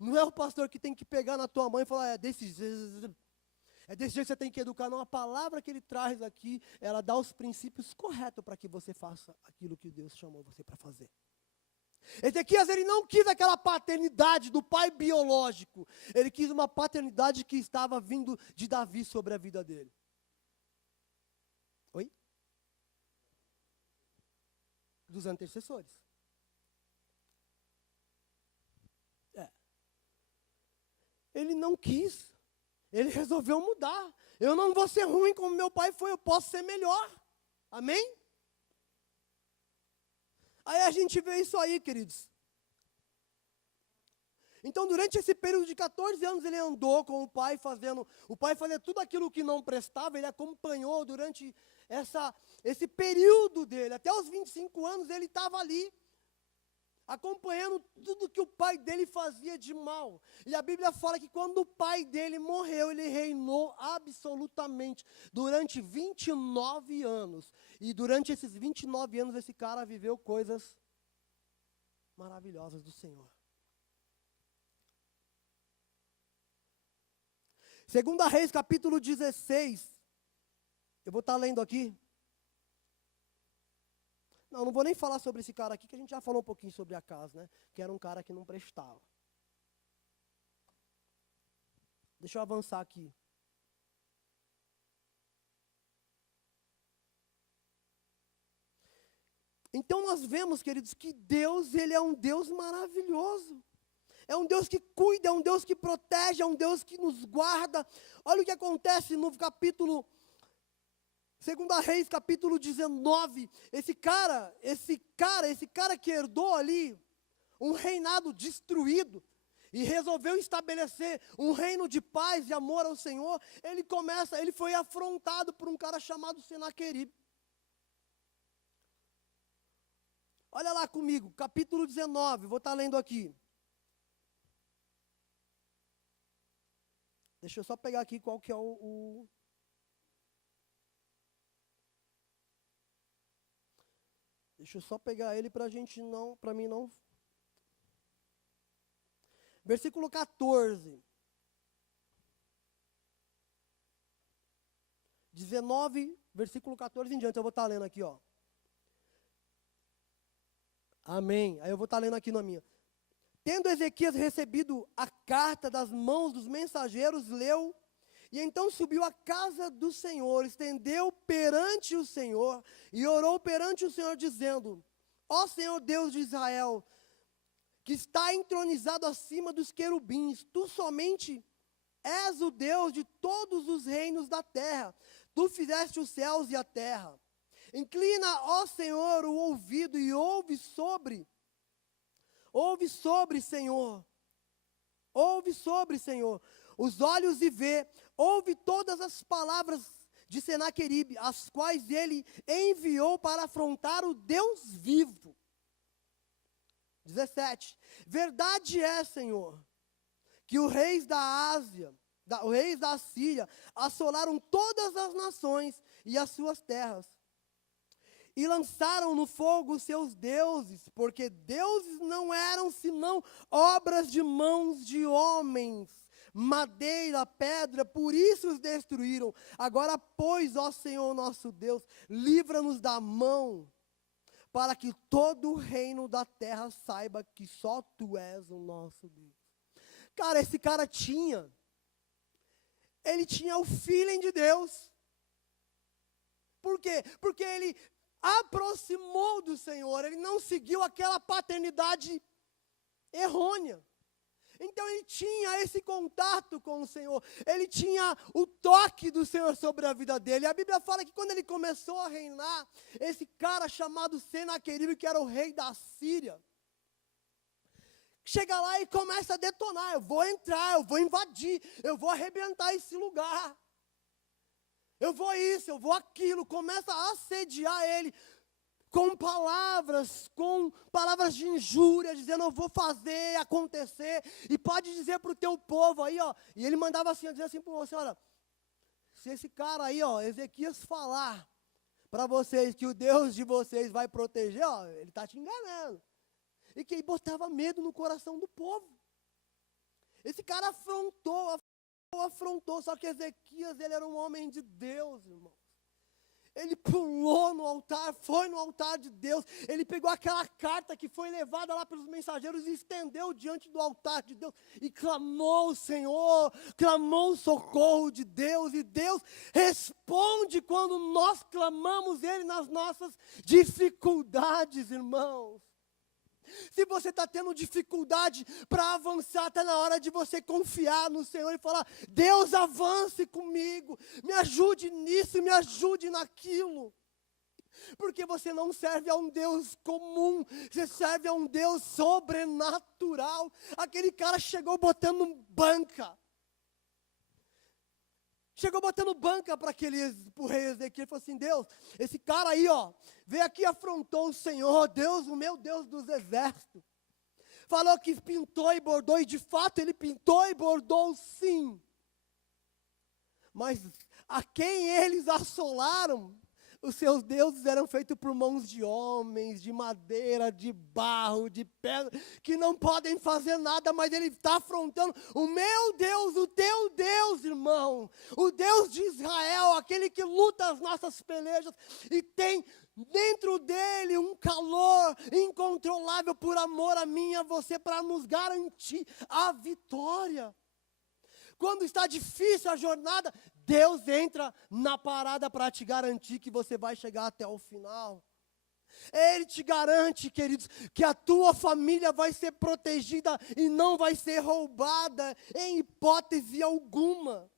Não é o pastor que tem que pegar na tua mão e falar, é desse jeito que você tem que educar. Não, a palavra que ele traz aqui, ela dá os princípios corretos para que você faça aquilo que Deus chamou você para fazer. Ezequias, ele não quis aquela paternidade do pai biológico. Ele quis uma paternidade que estava vindo de Davi sobre a vida dele. Oi? Dos antecessores. Ele não quis. Ele resolveu mudar. Eu não vou ser ruim como meu pai foi, eu posso ser melhor. Amém? Aí a gente vê isso aí, queridos. Então, durante esse período de 14 anos, ele andou com o pai fazendo tudo aquilo que não prestava. Ele acompanhou durante esse período dele. Até os 25 anos, ele estava ali, acompanhando tudo que o pai dele fazia de mal. E a Bíblia fala que quando o pai dele morreu, ele reinou absolutamente durante 29 anos. E durante esses 29 anos, esse cara viveu coisas maravilhosas do Senhor. Segunda Reis, capítulo 16. Eu vou estar lendo aqui. Não vou nem falar sobre esse cara aqui, que a gente já falou um pouquinho sobre Acas, né? Que era um cara que não prestava. Deixa eu avançar aqui. Então nós vemos, queridos, que Deus, ele é um Deus maravilhoso. É um Deus que cuida, é um Deus que protege, é um Deus que nos guarda. Olha o que acontece no capítulo 2 Reis, capítulo 19, esse cara que herdou ali um reinado destruído e resolveu estabelecer um reino de paz e amor ao Senhor, ele foi afrontado por um cara chamado Senaqueribe. Olha lá comigo, capítulo 19, vou estar lendo aqui. Deixa eu só pegar aqui qual que é Deixa eu só pegar ele para mim não. Versículo 14. 19, versículo 14 em diante, eu vou estar lendo aqui, ó. Amém. Aí eu vou estar lendo aqui na minha. Tendo Ezequias recebido a carta das mãos dos mensageiros, leu, e então subiu à casa do Senhor, estendeu perante o Senhor, e orou perante o Senhor, dizendo, ó Senhor Deus de Israel, que está entronizado acima dos querubins, tu somente és o Deus de todos os reinos da terra, tu fizeste os céus e a terra. Inclina, ó Senhor, o ouvido e ouve sobre, Senhor, os olhos e vê, ouve todas as palavras de Senaqueribe, as quais ele enviou para afrontar o Deus vivo. 17. Verdade é, Senhor, que os reis da Assíria assolaram todas as nações e as suas terras, e lançaram no fogo os seus deuses, porque deuses não eram senão obras de mãos de homens, madeira, pedra, por isso os destruíram. Agora, pois, ó Senhor nosso Deus, livra-nos da mão, para que todo o reino da terra saiba que só Tu és o nosso Deus. Cara, esse cara ele tinha o feeling de Deus. Por quê? Porque ele aproximou do Senhor, ele não seguiu aquela paternidade errônea. Então ele tinha esse contato com o Senhor, ele tinha o toque do Senhor sobre a vida dele. A Bíblia fala que quando ele começou a reinar, esse cara chamado Senaqueribe, que era o rei da Síria, chega lá e começa a detonar: eu vou entrar, eu vou invadir, eu vou arrebentar esse lugar, eu vou isso, eu vou aquilo. Começa a assediar ele com palavras de injúria, dizendo: eu vou fazer acontecer, e pode dizer para o teu povo aí, ó. E ele mandava assim, dizer assim para você: olha, se esse cara aí, ó, Ezequias, falar para vocês que o Deus de vocês vai proteger, ó, ele está te enganando. E que botava medo no coração do povo. Esse cara afrontou, só que Ezequias, ele era um homem de Deus, irmão. Ele pulou no altar, foi no altar de Deus, ele pegou aquela carta que foi levada lá pelos mensageiros e estendeu diante do altar de Deus e clamou o Senhor, clamou o socorro de Deus, e Deus responde quando nós clamamos Ele nas nossas dificuldades, irmãos. Se você está tendo dificuldade para avançar, está na hora de você confiar no Senhor e falar: Deus, avance comigo, me ajude nisso, me ajude naquilo. Porque você não serve a um Deus comum, você serve a um Deus sobrenatural. Aquele cara chegou botando banca. Chegou botando banca para o rei Ezequiel. Ele falou assim: Deus, esse cara aí, ó, veio aqui e afrontou o Senhor, Deus, o meu Deus dos exércitos. Falou que pintou e bordou, e de fato ele pintou e bordou sim. Mas a quem eles assolaram, os seus deuses eram feitos por mãos de homens, de madeira, de barro, de pedra, que não podem fazer nada, mas ele está afrontando o meu Deus, o teu Deus, irmão, o Deus de Israel, aquele que luta as nossas pelejas e tem dentro dele um calor incontrolável por amor a mim e a você, para nos garantir a vitória. Quando está difícil a jornada, Deus entra na parada para te garantir que você vai chegar até o final. Ele te garante, queridos, que a tua família vai ser protegida e não vai ser roubada em hipótese alguma.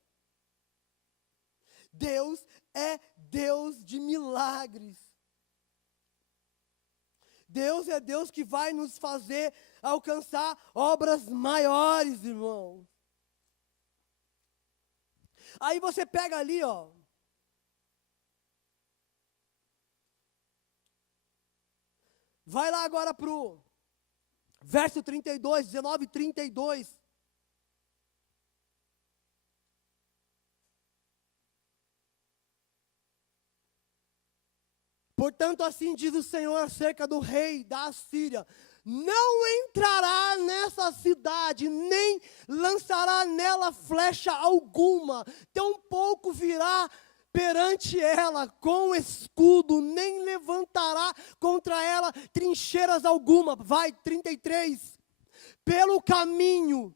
Deus é Deus de milagres. Deus é Deus que vai nos fazer alcançar obras maiores, irmãos. Aí você pega ali, ó. Vai lá agora para o verso 32, 19 e 32. Portanto, assim diz o Senhor acerca do rei da Assíria: não entrará nessa cidade, nem lançará nela flecha alguma, tampouco virá perante ela com escudo, nem levantará contra ela trincheiras alguma. Vai, 33. Pelo caminho,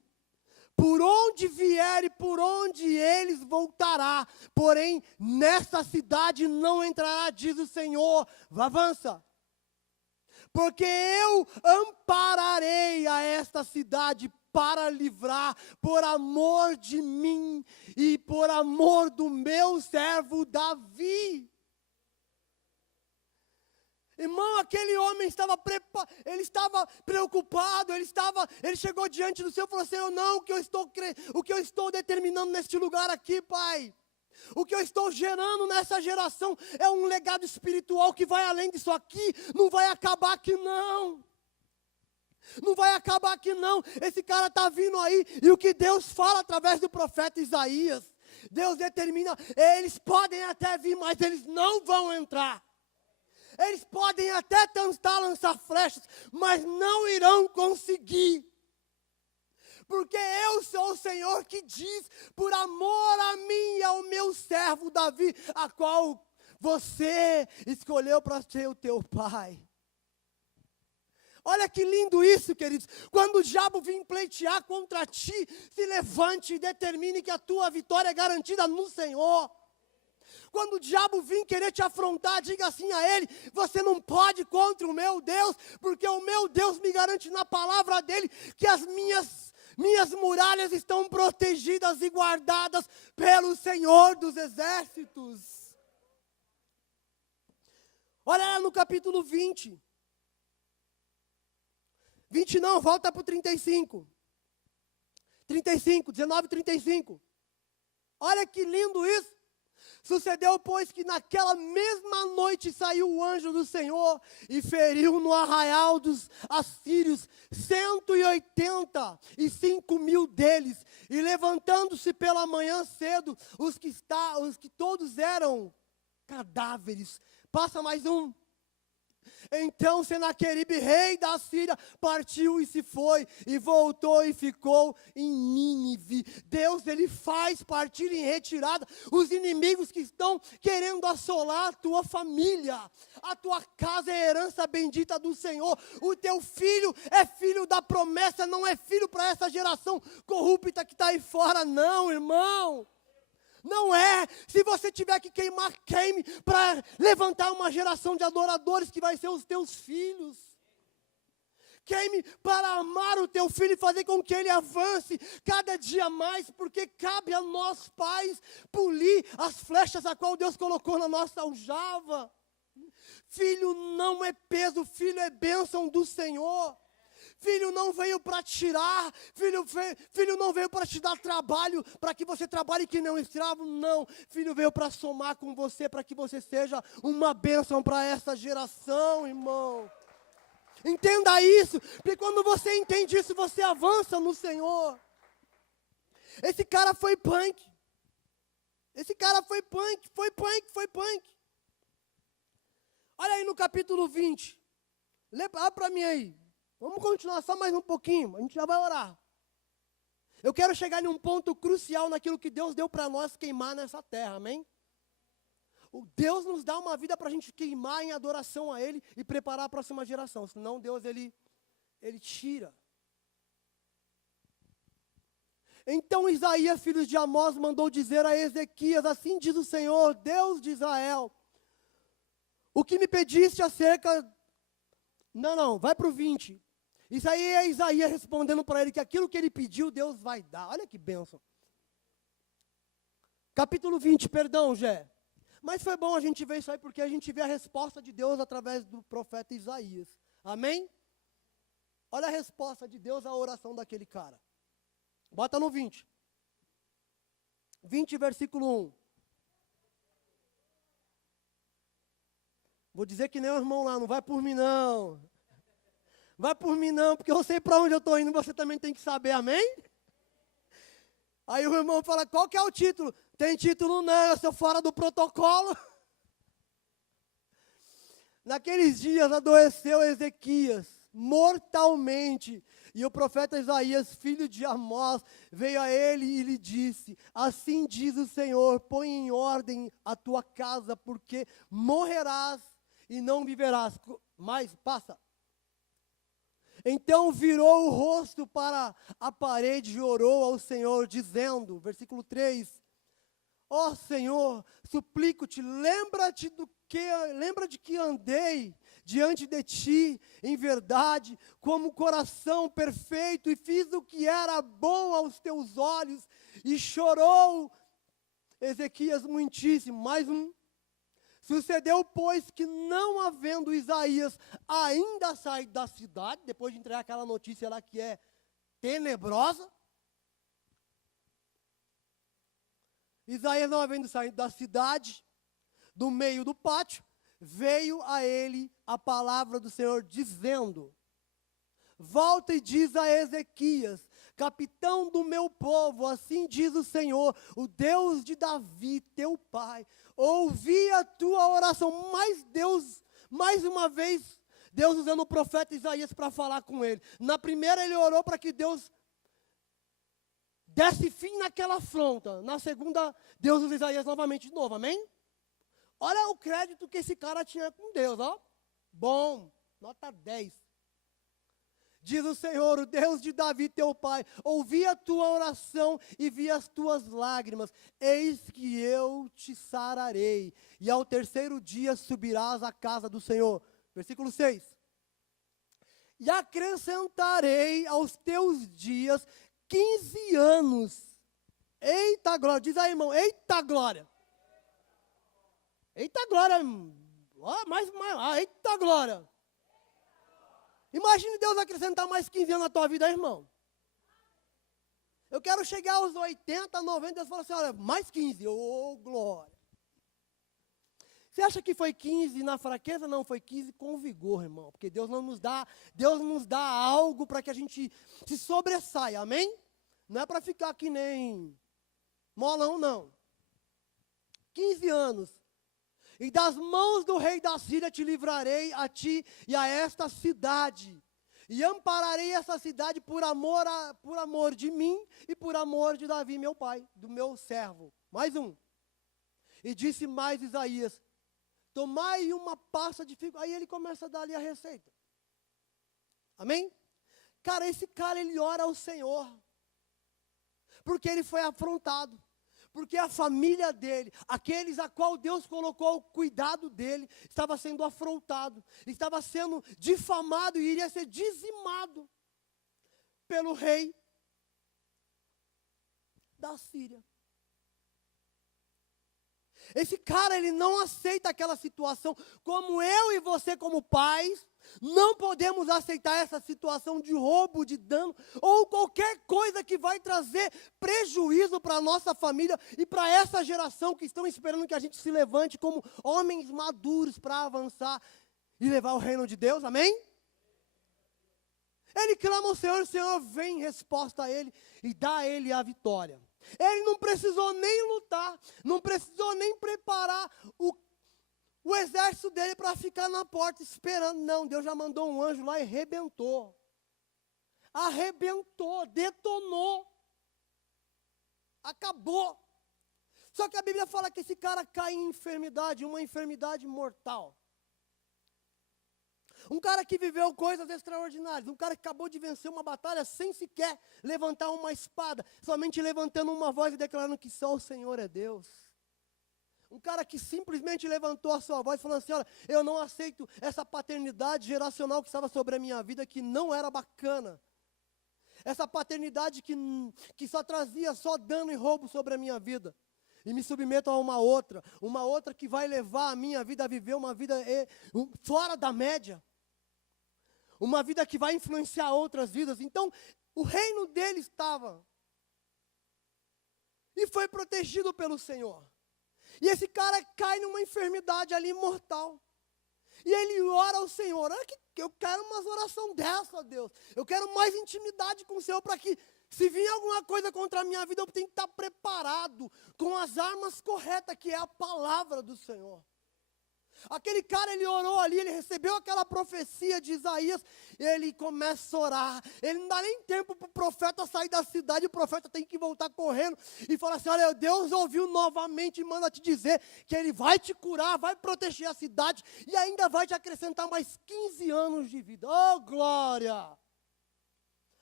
por onde vier e por onde eles voltará, porém nesta cidade não entrará, diz o Senhor. Avança. Porque eu ampararei a esta cidade para livrar, por amor de mim e por amor do meu servo Davi. Irmão, aquele homem estava preocupado, ele chegou diante do Senhor e falou: Senhor, não, o que eu estou determinando neste lugar aqui, Pai, o que eu estou gerando nessa geração é um legado espiritual que vai além disso aqui, não vai acabar aqui não. Não vai acabar aqui não, esse cara está vindo aí, e o que Deus fala através do profeta Isaías, Deus determina, eles podem até vir, mas eles não vão entrar. Eles podem até tentar lançar flechas, mas não irão conseguir. Porque eu sou o Senhor que diz, por amor a mim e ao meu servo Davi, a qual você escolheu para ser o teu pai. Olha que lindo isso, queridos. Quando o diabo vir pleitear contra ti, se levante e determine que a tua vitória é garantida no Senhor. Quando o diabo vir querer te afrontar, diga assim a ele: você não pode contra o meu Deus, porque o meu Deus me garante na palavra dele que as minhas Minhas muralhas estão protegidas e guardadas pelo Senhor dos Exércitos. Olha lá no capítulo 20. 20 não, volta para o 35. 35, 19 e 35. Olha que lindo isso. Sucedeu, pois, que naquela mesma noite saiu o anjo do Senhor e feriu no arraial dos assírios 185.000 deles. E levantando-se pela manhã cedo, os que todos eram cadáveres. Passa mais um. Então Senaqueribe, rei da Síria, partiu e se foi, e voltou e ficou em Nínive. Deus, Ele faz partir em retirada os inimigos que estão querendo assolar a tua família. A tua casa é a herança bendita do Senhor. O teu filho é filho da promessa, não é filho para essa geração corrupta que está aí fora, não, irmão. Não é. Se você tiver que queimar, queime para levantar uma geração de adoradores que vai ser os teus filhos. Queime para amar o teu filho e fazer com que ele avance cada dia mais, porque cabe a nós pais polir as flechas a qual Deus colocou na nossa aljava. Filho não é peso, filho é bênção do Senhor. Filho não veio para tirar, filho não veio para te dar trabalho, para que você trabalhe que nem um escravo, não. Filho veio para somar com você, para que você seja uma bênção para essa geração, irmão. Entenda isso, porque quando você entende isso, você avança no Senhor. Esse cara foi punk. Esse cara foi punk. Olha aí no capítulo 20. Olha para mim aí. Vamos continuar só mais um pouquinho, a gente já vai orar. Eu quero chegar em um ponto crucial naquilo que Deus deu para nós queimar nessa terra, amém? O Deus nos dá uma vida para a gente queimar em adoração a Ele e preparar a próxima geração, senão Deus, Ele tira. Então Isaías, filho de Amós, mandou dizer a Ezequias, assim diz o Senhor, Deus de Israel, o que me pediste acerca... Não, vai para o 20. Isso aí é Isaías respondendo para ele que aquilo que ele pediu, Deus vai dar. Olha que bênção. Capítulo 20, perdão, Gé. Mas foi bom a gente ver isso aí, porque a gente vê a resposta de Deus através do profeta Isaías. Amém? Olha a resposta de Deus à oração daquele cara. Bota no 20. 20, versículo 1. Vou dizer que nem o irmão lá, não vai por mim não. Vai por mim não, porque eu sei para onde eu estou indo, você também tem que saber, amém? Aí o irmão fala, qual que é o título? Tem título não, eu sou fora do protocolo. Naqueles dias adoeceu Ezequias, mortalmente, e o profeta Isaías, filho de Amós, veio a ele e lhe disse, assim diz o Senhor, põe em ordem a tua casa, porque morrerás e não viverás. Mas, passa. Então virou o rosto para a parede e orou ao Senhor, dizendo, versículo 3, ó Senhor, suplico-te, lembra de que andei diante de ti, em verdade, como coração perfeito, e fiz o que era bom aos teus olhos, e chorou Ezequias muitíssimo. Mais um. Sucedeu, pois, que não havendo Isaías ainda saído da cidade, depois de entregar aquela notícia lá que é tenebrosa, Isaías não havendo saído da cidade, do meio do pátio, veio a ele a palavra do Senhor, dizendo, volta e diz a Ezequias, capitão do meu povo, assim diz o Senhor, o Deus de Davi, teu pai, ouvi a tua oração. Mas Deus, mais uma vez, Deus usando o profeta Isaías para falar com ele. Na primeira ele orou para que Deus desse fim naquela afronta. Na segunda, Deus usa Isaías novamente de novo, amém? Olha o crédito que esse cara tinha com Deus, ó. Bom, nota 10. Diz o Senhor, o Deus de Davi, teu pai, ouvi a tua oração e vi as tuas lágrimas. Eis que eu te sararei, e ao terceiro dia subirás à casa do Senhor. Versículo 6. E acrescentarei aos teus dias 15 anos. Eita glória, diz aí, irmão, eita glória. Eita glória, eita glória. Imagine Deus acrescentar mais 15 anos na tua vida, irmão. Eu quero chegar aos 80, 90, Deus fala assim, olha, mais 15, glória. Você acha que foi 15 na fraqueza? Não, foi 15 com vigor, irmão. Porque Deus nos dá algo para que a gente se sobressaia, amém? Não é para ficar que nem molão, não. 15 anos. E das mãos do rei da Síria te livrarei a ti e a esta cidade. E ampararei essa cidade por amor de mim e por amor de Davi, meu pai, do meu servo. Mais um. E disse mais Isaías, tomai uma pasta de figo. Aí ele começa a dar ali a receita. Amém? Cara, esse cara, ele ora ao Senhor. Porque ele foi afrontado. Porque a família dele, aqueles a qual Deus colocou o cuidado dele, estava sendo afrontado, estava sendo difamado e iria ser dizimado pelo rei da Síria. Esse cara, ele não aceita aquela situação, como eu e você como pais, não podemos aceitar essa situação de roubo, de dano, ou qualquer coisa que vai trazer prejuízo para a nossa família e para essa geração que estão esperando que a gente se levante como homens maduros para avançar e levar o reino de Deus, amém? Ele clama ao Senhor, o Senhor vem em resposta a ele e dá a ele a vitória. Ele não precisou nem lutar, não precisou nem preparar o exército dele para ficar na porta esperando. Não, Deus já mandou um anjo lá e arrebentou. Arrebentou, detonou. Acabou. Só que a Bíblia fala que esse cara cai em enfermidade, uma enfermidade mortal. Um cara que viveu coisas extraordinárias, um cara que acabou de vencer uma batalha sem sequer levantar uma espada, somente levantando uma voz e declarando que só o Senhor é Deus. Um cara que simplesmente levantou a sua voz falando assim, olha, eu não aceito essa paternidade geracional que estava sobre a minha vida, que não era bacana. Essa paternidade que só trazia só dano e roubo sobre a minha vida. E me submeto a uma outra que vai levar a minha vida a viver uma vida fora da média. Uma vida que vai influenciar outras vidas. Então, o reino dele estava. E foi protegido pelo Senhor. E esse cara cai numa enfermidade ali mortal. E ele ora ao Senhor. Olha que eu quero umas orações dessa, Deus. Eu quero mais intimidade com o Senhor para que, se vir alguma coisa contra a minha vida, eu tenho que estar preparado com as armas corretas, que é a palavra do Senhor. Aquele cara, ele orou ali, ele recebeu aquela profecia de Isaías, ele começa a orar, ele não dá nem tempo para o profeta sair da cidade, o profeta tem que voltar correndo e falar assim, olha, Deus ouviu novamente e manda te dizer que ele vai te curar, vai proteger a cidade e ainda vai te acrescentar mais 15 anos de vida. Oh, glória!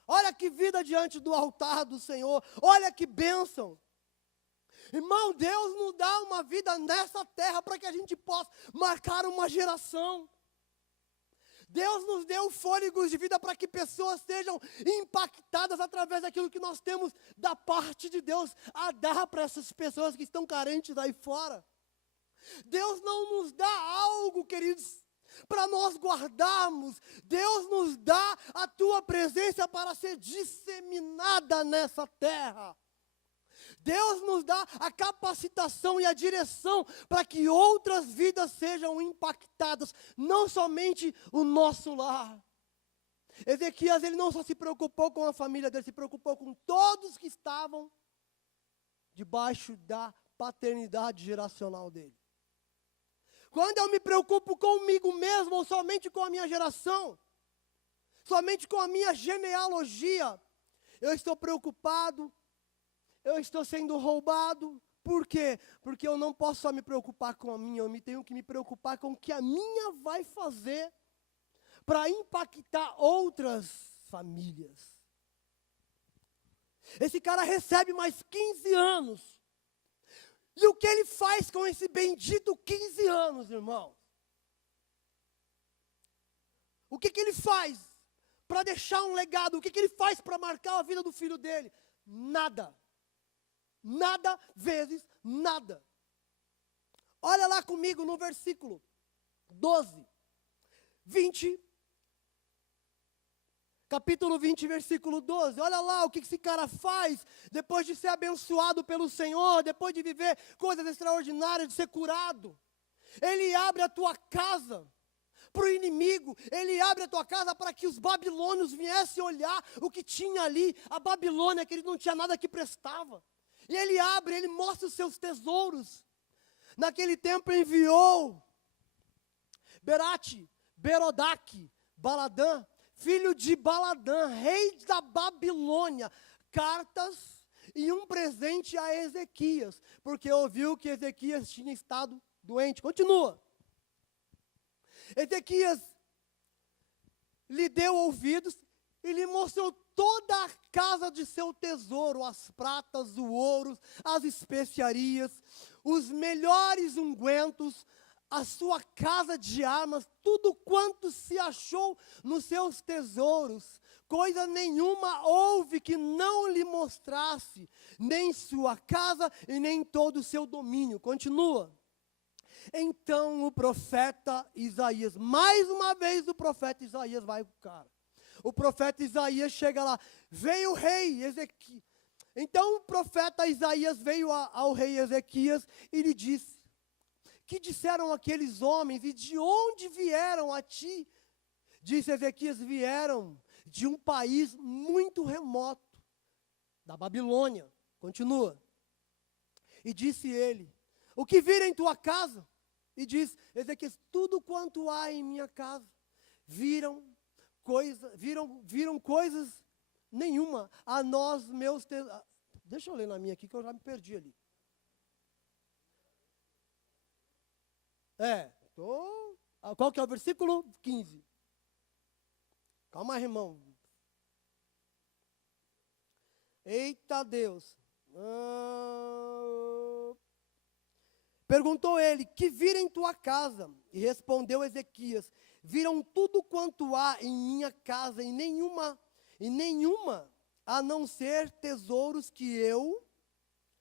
Olha que vida diante do altar do Senhor, olha que bênção! Irmão, Deus nos dá uma vida nessa terra para que a gente possa marcar uma geração. Deus nos deu fôlegos de vida para que pessoas sejam impactadas através daquilo que nós temos da parte de Deus a dar para essas pessoas que estão carentes aí fora. Deus não nos dá algo, queridos, para nós guardarmos. Deus nos dá a tua presença para ser disseminada nessa terra. Deus nos dá a capacitação e a direção para que outras vidas sejam impactadas, não somente o nosso lar. Ezequias, ele não só se preocupou com a família dele, se preocupou com todos que estavam debaixo da paternidade geracional dele. Quando eu me preocupo comigo mesmo, ou somente com a minha geração, somente com a minha genealogia, eu estou preocupado, eu estou sendo roubado. Por quê? Porque eu não posso só me preocupar com a minha, eu tenho que me preocupar com o que a minha vai fazer para impactar outras famílias. Esse cara recebe mais 15 anos. E o que ele faz com esse bendito 15 anos, irmão? O que ele faz? para deixar um legado. O que ele faz para marcar a vida do filho dele? Nada. Nada vezes nada. Olha lá comigo no versículo 12, 20, capítulo 20, versículo 12. Olha lá o que esse cara faz depois de ser abençoado pelo Senhor, depois de viver coisas extraordinárias, de ser curado. Ele abre a tua casa para o inimigo, ele abre a tua casa para que os babilônios viessem olhar o que tinha ali, a Babilônia, que ele não tinha nada que prestava. E ele abre, ele mostra os seus tesouros. Naquele tempo enviou Berate, Berodaque, Baladã, filho de Baladã, rei da Babilônia, cartas e um presente a Ezequias, porque ouviu que Ezequias tinha estado doente. Continua. Ezequias lhe deu ouvidos e lhe mostrou toda a casa de seu tesouro, as pratas, o ouro, as especiarias, os melhores ungüentos, a sua casa de armas, tudo quanto se achou nos seus tesouros. Coisa nenhuma houve que não lhe mostrasse, nem sua casa e nem todo o seu domínio. Continua. Então o profeta Isaías, mais uma vez o profeta Isaías vai com o cara. O profeta Isaías chega lá, veio o rei Ezequias. Então o profeta Isaías veio ao rei Ezequias e lhe disse: que disseram aqueles homens e de onde vieram a ti? Disse Ezequias: vieram de um país muito remoto, da Babilônia. Continua. E disse ele: o que viram em tua casa? E diz Ezequias: tudo quanto há em minha casa. Viram coisas nenhuma. A nós, meus... Deixa eu ler na minha aqui, que eu já me perdi ali. Qual que é o versículo? 15. Calma aí, irmão. Eita Deus. Perguntou ele: que viram em tua casa? E respondeu Ezequias: viram tudo quanto há em minha casa, e nenhuma, a não ser tesouros que eu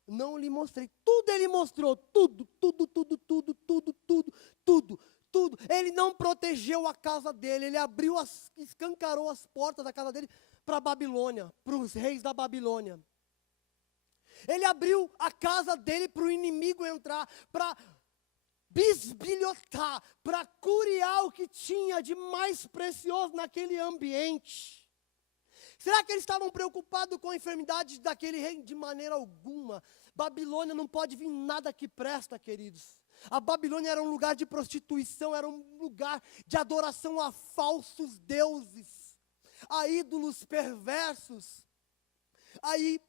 não lhe mostrei. Tudo ele mostrou, tudo. Ele não protegeu a casa dele, ele escancarou as portas da casa dele para a Babilônia, para os reis da Babilônia. Ele abriu a casa dele para o inimigo entrar, para bisbilhotar, para curiar o que tinha de mais precioso naquele ambiente. Será que eles estavam preocupados com a enfermidade daquele rei? De maneira alguma. Babilônia não pode vir nada que presta, queridos. A Babilônia era um lugar de prostituição, era um lugar de adoração a falsos deuses, a ídolos perversos. Aí,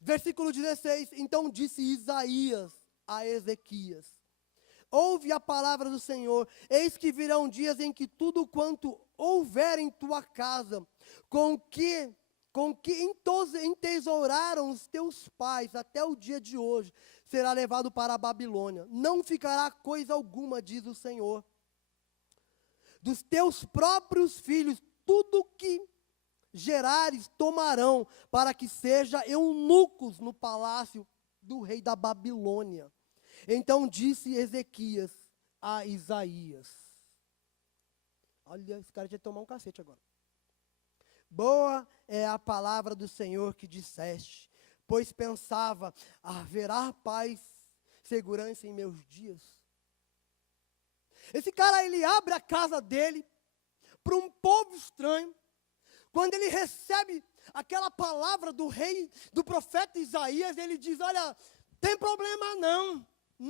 versículo 16, então disse Isaías a Ezequias: ouve a palavra do Senhor, eis que virão dias em que tudo quanto houver em tua casa, com que entesouraram os teus pais até o dia de hoje, será levado para a Babilônia. Não ficará coisa alguma, diz o Senhor. Dos teus próprios filhos, tudo que gerares tomarão, para que seja eunucos no palácio do rei da Babilônia. Então disse Ezequias a Isaías: olha, esse cara tinha que tomar um cacete agora. Boa é a palavra do Senhor que disseste, pois pensava: haverá paz, segurança em meus dias. Esse cara, ele abre a casa dele para um povo estranho. Quando ele recebe aquela palavra do rei, do profeta Isaías, ele diz: olha, tem problema não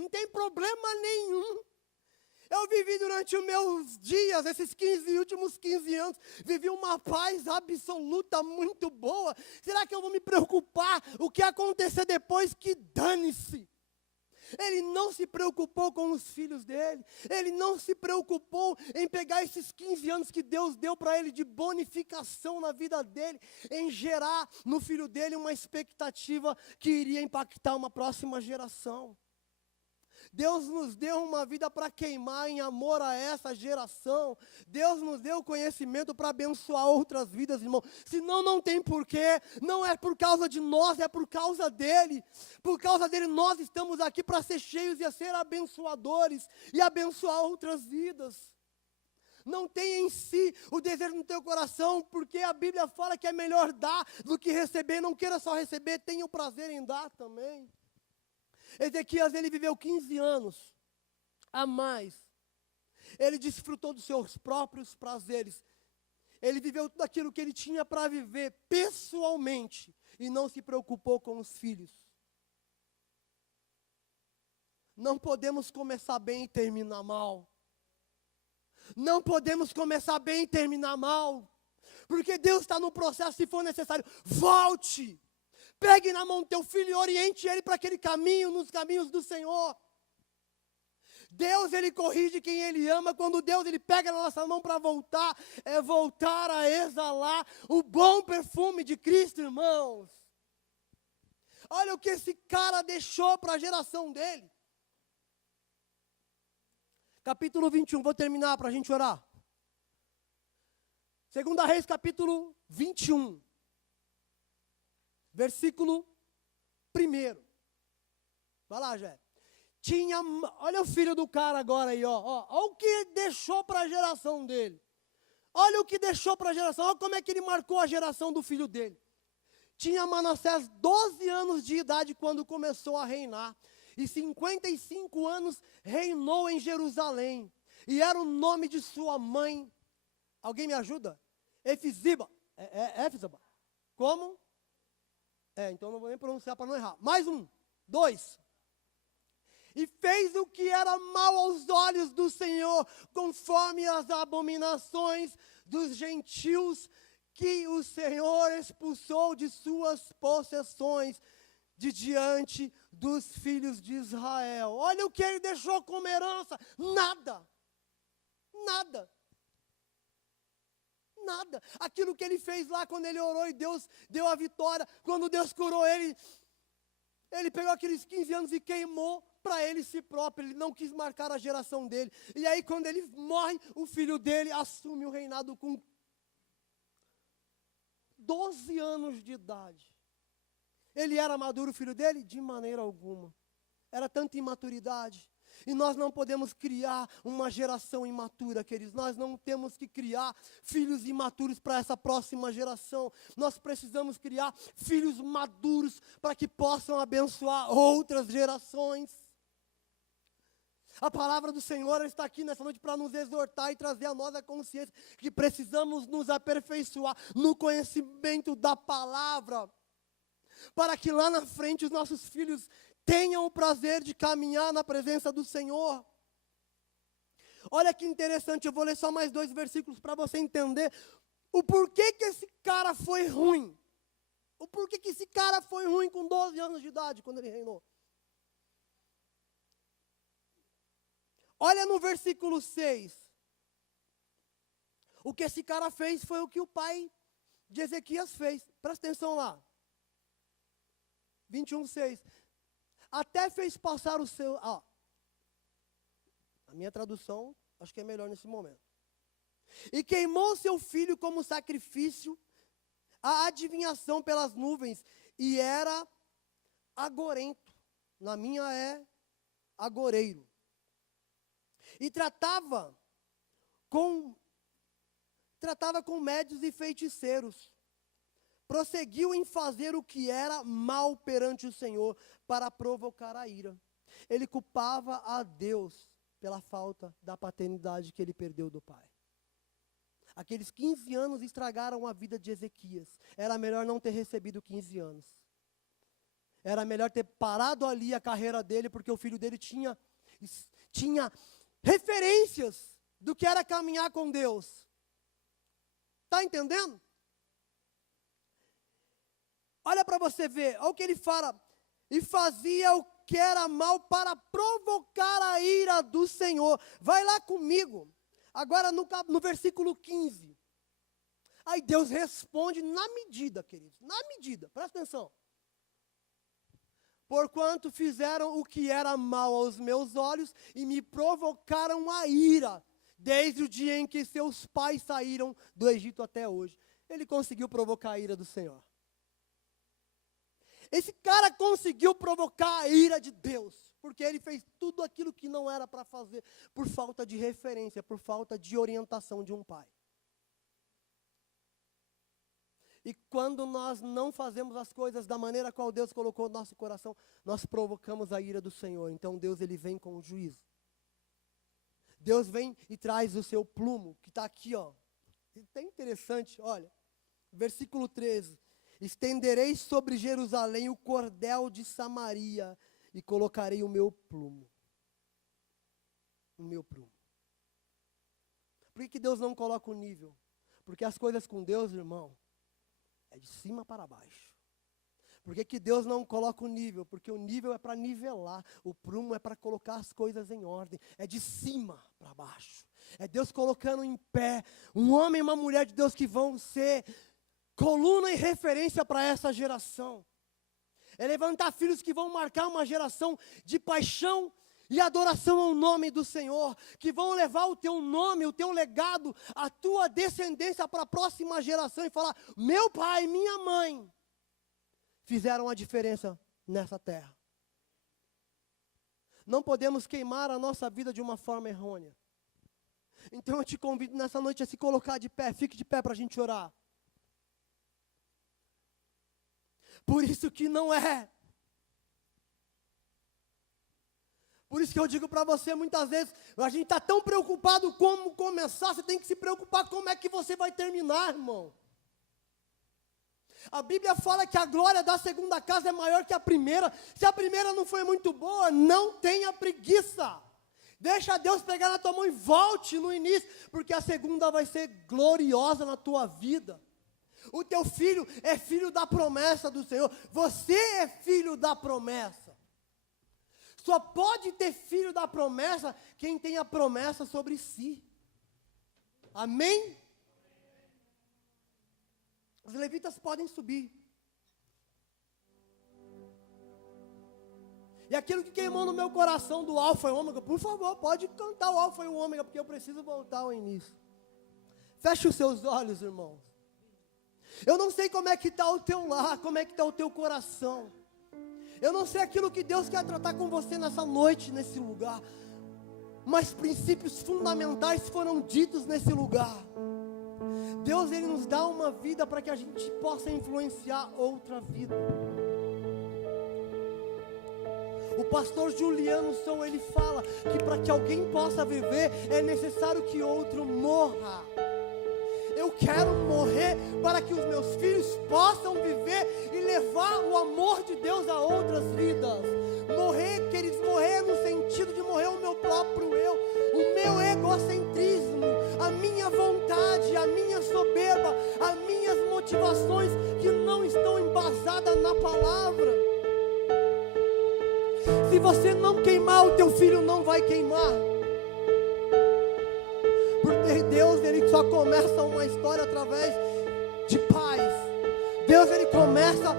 tem problema nenhum. Eu vivi durante os meus dias, esses últimos 15 anos, vivi uma paz absoluta, muito boa. Será que eu vou me preocupar o que acontecer depois? Que dane-se. Ele não se preocupou com os filhos dele. Ele não se preocupou em pegar esses 15 anos que Deus deu para ele de bonificação na vida dele, em gerar no filho dele uma expectativa que iria impactar uma próxima geração. Deus nos deu uma vida para queimar em amor a essa geração. Deus nos deu conhecimento para abençoar outras vidas, irmão. Senão não tem porquê, não é por causa de nós, é por causa dele. Por causa dele nós estamos aqui para ser cheios e a ser abençoadores e abençoar outras vidas. Não tenha em si o desejo no teu coração, porque a Bíblia fala que é melhor dar do que receber. Não queira só receber, tenha o prazer em dar também. Ezequias, ele viveu 15 anos a mais. Ele desfrutou dos seus próprios prazeres. Ele viveu tudo aquilo que ele tinha para viver pessoalmente e não se preocupou com os filhos. Não podemos começar bem e terminar mal. Não podemos começar bem e terminar mal. Porque Deus está no processo, se for necessário. Volte. Pegue na mão do teu filho e oriente ele para aquele caminho, nos caminhos do Senhor. Deus, ele corrige quem ele ama. Quando Deus, ele pega na nossa mão para voltar, é voltar a exalar o bom perfume de Cristo, irmãos. Olha o que esse cara deixou para a geração dele. Capítulo 21, vou terminar para a gente orar. 2 Reis, capítulo 21. Versículo 1. Vai lá, Jé. Olha o filho do cara agora aí, ó. Olha o que deixou para a geração dele. Olha o que deixou para a geração. Olha como é que ele marcou a geração do filho dele. Tinha Manassés 12 anos de idade quando começou a reinar. E 55 anos reinou em Jerusalém. E era o nome de sua mãe. Alguém me ajuda? Efisiba. Éfisaba. Como? Então não vou nem pronunciar para não errar. Mais 1, 2. E fez o que era mal aos olhos do Senhor, conforme as abominações dos gentios que o Senhor expulsou de suas possessões, de diante dos filhos de Israel. Olha o que ele deixou como herança. Nada. Nada. Nada. Aquilo que ele fez lá quando ele orou e Deus deu a vitória, quando Deus curou ele, ele pegou aqueles 15 anos e queimou para ele si próprio. Ele não quis marcar a geração dele. E aí quando ele morre, o filho dele assume o reinado com 12 anos de idade. Ele era maduro, o filho dele? De maneira alguma. Era tanta imaturidade. E nós não podemos criar uma geração imatura, queridos. Nós não temos que criar filhos imaturos para essa próxima geração. Nós precisamos criar filhos maduros para que possam abençoar outras gerações. A palavra do Senhor está aqui nessa noite para nos exortar e trazer a nós a consciência que precisamos nos aperfeiçoar no conhecimento da palavra, para que lá na frente os nossos filhos tenham o prazer de caminhar na presença do Senhor. Olha que interessante, eu vou ler só mais 2 versículos para você entender o porquê que esse cara foi ruim. O porquê que esse cara foi ruim com 12 anos de idade, quando ele reinou. Olha no versículo 6. O que esse cara fez foi o que o pai de Ezequias fez. Presta atenção lá. 21:6. Até fez passar o seu... a minha tradução, acho que é melhor nesse momento. E queimou seu filho como sacrifício, a adivinhação pelas nuvens, e era agorento. Na minha é agoreiro. E tratava com médios e feiticeiros. Prosseguiu em fazer o que era mal perante o Senhor, para provocar a ira. Ele culpava a Deus pela falta da paternidade que ele perdeu do pai. Aqueles 15 anos estragaram a vida de Ezequias. Era melhor não ter recebido 15 anos. Era melhor ter parado ali a carreira dele, porque o filho dele tinha referências do que era caminhar com Deus. Está entendendo? Olha para você ver, olha o que ele fala. E fazia o que era mal para provocar a ira do Senhor. Vai lá comigo. Agora no versículo 15. Aí Deus responde na medida, queridos. Na medida, presta atenção. porquanto fizeram o que era mal aos meus olhos e me provocaram a ira, desde o dia em que seus pais saíram do Egito até hoje. Ele conseguiu provocar a ira do Senhor. Esse cara conseguiu provocar a ira de Deus, porque ele fez tudo aquilo que não era para fazer, por falta de referência, por falta de orientação de um pai. E quando nós não fazemos as coisas da maneira qual Deus colocou no nosso coração, nós provocamos a ira do Senhor. Então Deus, ele vem com o juízo. Deus vem e traz o seu plumo, que está aqui, ó. É interessante, olha. Versículo 13. Estenderei sobre Jerusalém o cordel de Samaria e colocarei o meu plumo. O meu plumo. Por que Deus não coloca o nível? Porque as coisas com Deus, irmão, é de cima para baixo. Por que Deus não coloca o nível? Porque o nível é para nivelar, o prumo é para colocar as coisas em ordem. É de cima para baixo. É Deus colocando em pé um homem e uma mulher de Deus que vão ser coluna e referência para essa geração. É levantar filhos que vão marcar uma geração de paixão e adoração ao nome do Senhor, que vão levar o teu nome, o teu legado, a tua descendência para a próxima geração e falar: meu pai, minha mãe fizeram a diferença nessa terra. Não podemos queimar a nossa vida de uma forma errônea. Então eu te convido nessa noite a se colocar de pé, fique de pé para a gente orar. Por isso que não é. Por isso que eu digo para você, muitas vezes, a gente está tão preocupado como começar, você tem que se preocupar como é que você vai terminar, irmão. A Bíblia fala que a glória da segunda casa é maior que a primeira. Se a primeira não foi muito boa, não tenha preguiça. Deixa Deus pegar na tua mão e volte no início, porque a segunda vai ser gloriosa na tua vida. O teu filho é filho da promessa do Senhor. Você é filho da promessa. Só pode ter filho da promessa quem tem a promessa sobre si. Amém? Os levitas podem subir. E aquilo que queimou no meu coração do Alfa e Ômega, por favor, pode cantar o Alfa e o Ômega, porque eu preciso voltar ao início. Feche os seus olhos, irmãos. Eu não sei como é que está o teu lar, como é que está o teu coração. Eu não sei aquilo que Deus quer tratar com você nessa noite, nesse lugar. Mas princípios fundamentais foram ditos nesse lugar. Deus, Ele nos dá uma vida para que a gente possa influenciar outra vida. O pastor Juliano Sou, ele fala que para que alguém possa viver, é necessário que outro morra. Eu quero morrer para que os meus filhos possam viver e levar o amor de Deus a outras vidas. Morrer, queridos, morrer no sentido de morrer o meu próprio eu, o meu egocentrismo, a minha vontade, a minha soberba, as minhas motivações que não estão embasadas na palavra. Se você não queimar, o teu filho não vai queimar. Porque Deus, Ele só começa uma história através de pais. Deus, Ele começa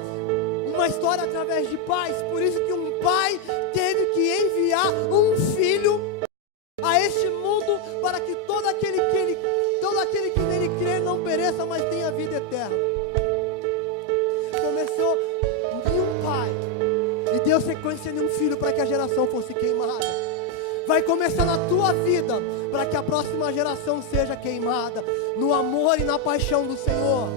uma história através de pais. Por isso que um pai teve que enviar um filho a este mundo para que todo aquele que nele crê não pereça, mas tenha vida eterna. Começou em um pai e deu sequência em um filho para que a geração fosse queimada. Vai começar na tua vida para que a próxima geração seja queimada no amor e na paixão do Senhor.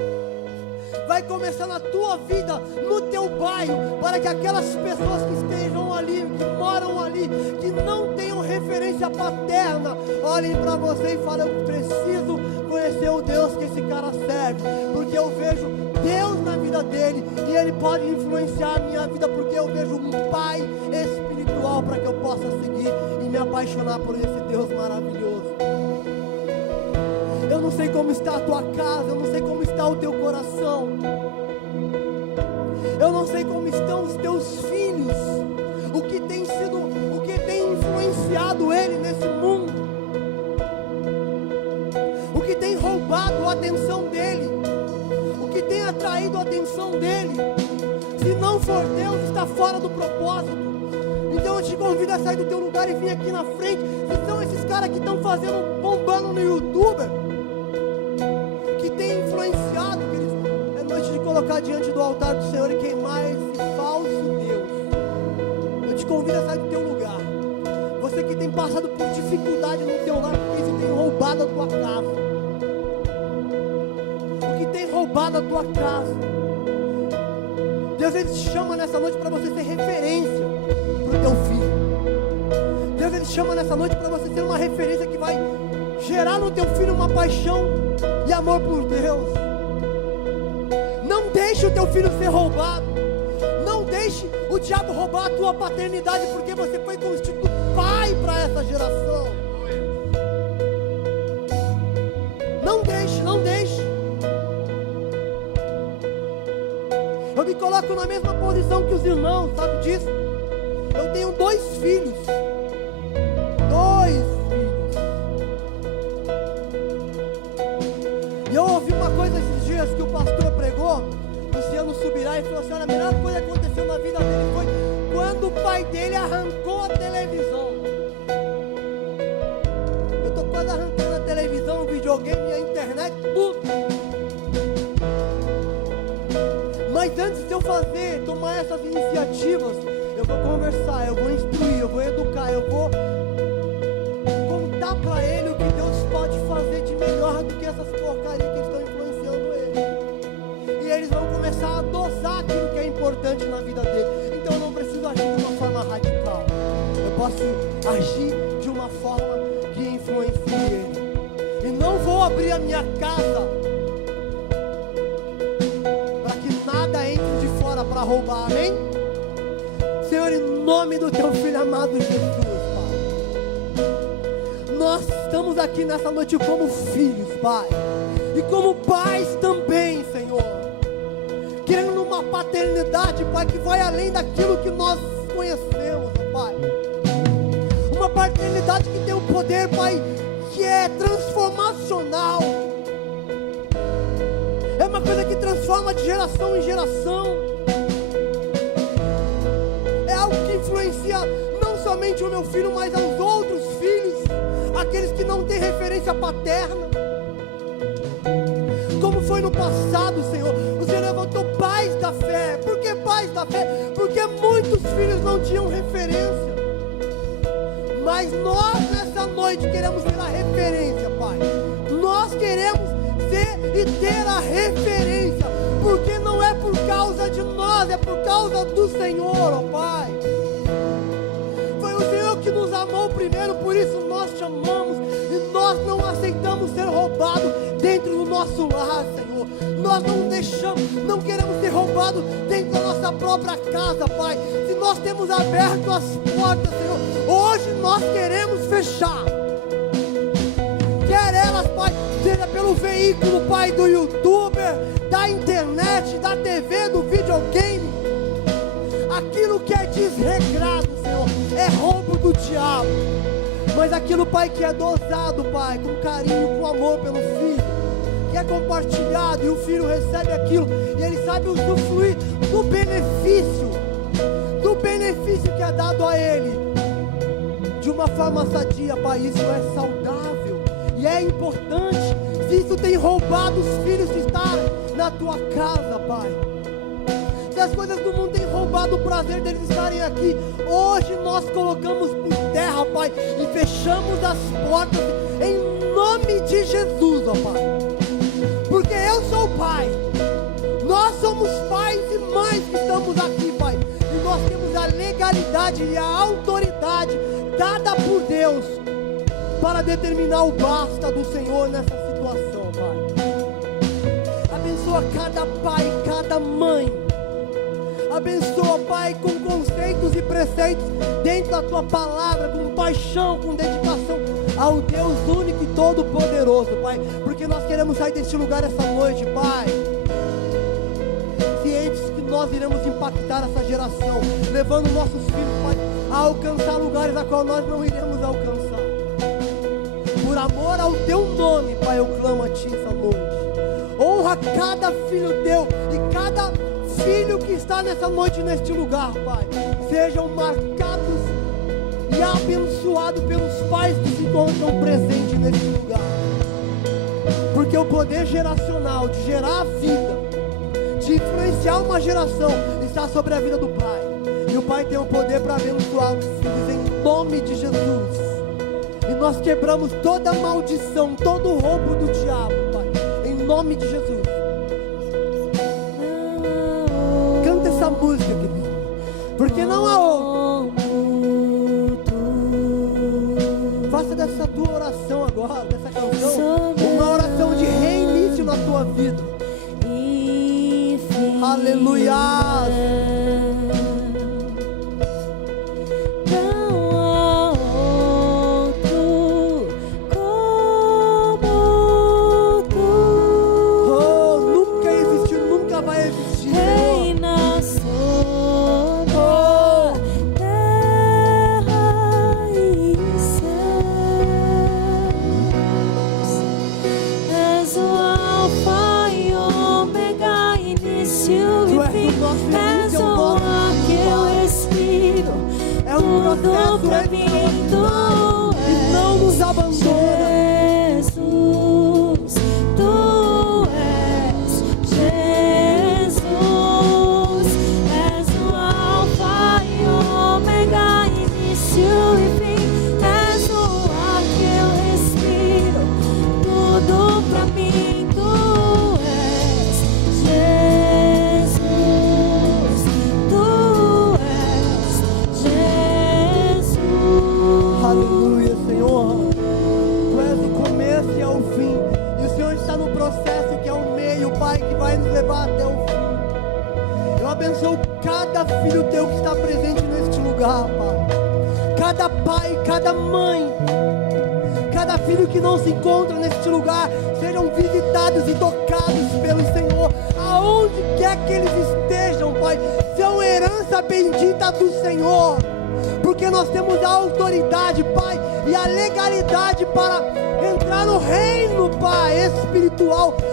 Vai começar na tua vida, no teu bairro, para que aquelas pessoas que estejam ali, que moram ali, que não tenham referência paterna, olhem para você e falem: eu preciso conhecer o Deus que esse cara serve, porque eu vejo Deus na vida dele, e ele pode influenciar a minha vida, porque eu vejo um pai espiritual para que eu possa seguir e me apaixonar por esse Deus maravilhoso. Eu não sei como está a tua casa, eu não sei como está o teu coração, eu não sei como estão os teus filhos, o que tem influenciado ele nesse mundo, o que tem roubado a atenção dele, o que tem atraído a atenção dele. Se não for Deus, está fora do propósito. Então eu te convido a sair do teu lugar e vir aqui na frente. Se são esses caras que estão bombando no YouTube, que tem influenciado, queridos, é noite de colocar diante do altar do Senhor e queimar esse falso Deus. Eu te convido a sair do teu lugar. Você que tem passado por dificuldade no teu lar, porque isso tem roubado a tua casa. O que tem roubado a tua casa. Deus, Ele te chama nessa noite para você ser referência para o teu filho. Deus, Ele te chama nessa noite para você ser uma referência que vai gerar no teu filho uma paixão e amor por Deus. Não deixe o teu filho ser roubado. Não deixe o diabo roubar a tua paternidade, porque você foi constituído pai para essa geração. Não deixe, não deixe. Eu me coloco na mesma posição que os irmãos, sabe disso? Eu tenho 2 filhos. 2 filhos. E eu ouvi uma coisa esses dias que o pastor pregou, Luciano Subirá, e falou assim: olha, a melhor coisa que aconteceu na vida dele foi quando o pai dele arrancou a televisão. Eu estou quase arrancando a televisão, o videogame, a internet, tudo. Mas antes de eu tomar essas iniciativas, eu vou conversar, eu vou instruir, eu vou educar, eu vou contar para ele o que Deus pode fazer de melhor do que essas porcarias que estão influenciando ele. E eles vão começar a dosar aquilo que é importante na vida dele. Então eu não preciso agir de uma forma radical. Eu posso agir de uma forma que influencie ele. E não vou abrir a minha casa para roubar, amém? Senhor, em nome do teu filho amado Jesus, Pai, nós estamos aqui nessa noite como filhos, Pai, e como pais também, Senhor, querendo uma paternidade, Pai, que vai além daquilo que nós conhecemos, Pai, uma paternidade que tem um poder, Pai, que é transformacional, é uma coisa que transforma de geração em geração. Influencia não somente o meu filho, mas aos outros filhos, aqueles que não têm referência paterna. Como foi no passado, Senhor, o Senhor levantou pais da fé. Por que pais da fé? Porque muitos filhos não tinham referência. Mas nós nessa noite queremos ter a referência, Pai. Nós queremos ser e ter a referência, porque não é por causa de nós, é por causa do Senhor, ó Pai. Que nos amou primeiro, por isso nós te amamos e nós não aceitamos ser roubados dentro do nosso lar, Senhor. Nós não queremos ser roubados dentro da nossa própria casa, Pai. Se nós temos aberto as portas, Senhor, hoje nós queremos fechar. Quer elas, Pai, seja pelo veículo, Pai, do youtuber, da internet, da TV, do videogame, aquilo que é desregrado, Senhor, é roubo do diabo. Mas aquilo, Pai, que é dosado, Pai, com carinho, com amor pelo filho, que é compartilhado, e o filho recebe aquilo, e ele sabe usufruir do benefício que é dado a ele, de uma forma sadia, Pai. Isso é saudável, e é importante. Se isso tem roubado os filhos que estão na tua casa, Pai, se as coisas do mundo têm roubado o prazer deles estarem aqui, hoje nós colocamos por terra, Pai, e fechamos as portas em nome de Jesus, ó Pai. Porque eu sou pai, nós somos pais e mães que estamos aqui, Pai, e nós temos a legalidade e a autoridade dada por Deus para determinar o basta do Senhor nessa situação, Pai. Abençoa cada pai, cada mãe. Abençoa, Pai, com conceitos e preceitos dentro da Tua palavra, com paixão, com dedicação ao Deus único e todo-poderoso, Pai. Porque nós queremos sair deste lugar essa noite, Pai, cientes que nós iremos impactar essa geração, levando nossos filhos, Pai, a alcançar lugares a qual nós não iremos alcançar. Por amor ao Teu nome, Pai, eu clamo a Ti essa noite. Honra cada filho Teu e cada filho que está nessa noite neste lugar, Pai, sejam marcados e abençoados pelos pais que se encontram presentes neste lugar. Porque o poder geracional de gerar a vida, de influenciar uma geração, está sobre a vida do Pai. E o Pai tem o poder para abençoar os filhos em nome de Jesus. E nós quebramos toda maldição, todo roubo do diabo, Pai, em nome de Jesus. Canta essa música, querido, porque não há outro. Faça dessa tua oração agora, dessa canção, uma oração de reinício na tua vida. Aleluia.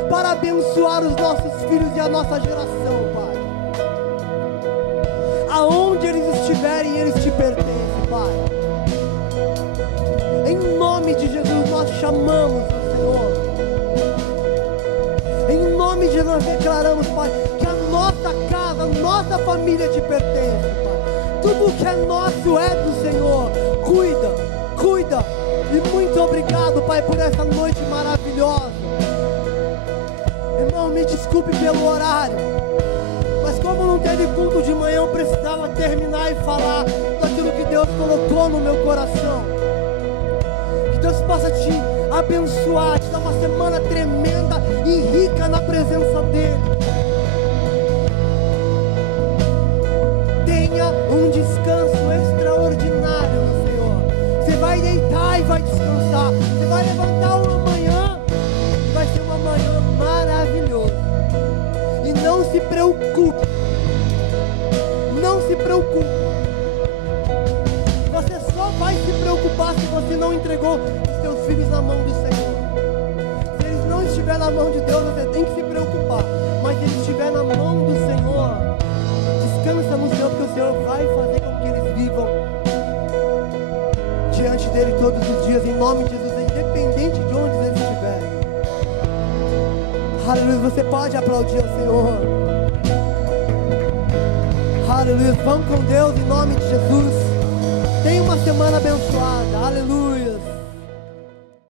Para abençoar os nossos filhos e a nossa geração, Pai. Aonde eles estiverem, eles te pertencem, Pai. Em nome de Jesus nós chamamos o Senhor. Em nome de Jesus nós declaramos, Pai, que a nossa casa, a nossa família te pertence, Pai. Tudo que é nosso é do Senhor. Cuida. E muito obrigado, Pai, por essa noite maravilhosa. Irmão, me desculpe pelo horário, mas como não teve culto de manhã, eu precisava terminar e falar daquilo que Deus colocou no meu coração. Que Deus possa te abençoar, te dar uma semana tremenda e rica na presença dEle. Tenha um descanso extraordinário no Senhor. Você vai deitar e vai descansar. Você vai levantar uma manhã e vai ser uma manhã maravilhosa. E não se preocupe. Não se preocupe. Você só vai se preocupar se você não entregou os seus filhos na mão do Senhor. Se eles não estiverem na mão de Deus, você tem que se preocupar. Mas se eles estiverem na mão do Senhor, descansa no Senhor, porque o Senhor vai fazer com que eles vivam diante dele todos os dias, em nome de Jesus, independente de onde eles estiverem. Aleluia, você pode aplaudir ao Senhor. Aleluia, vamos com Deus em nome de Jesus. Tenha uma semana abençoada. Aleluia.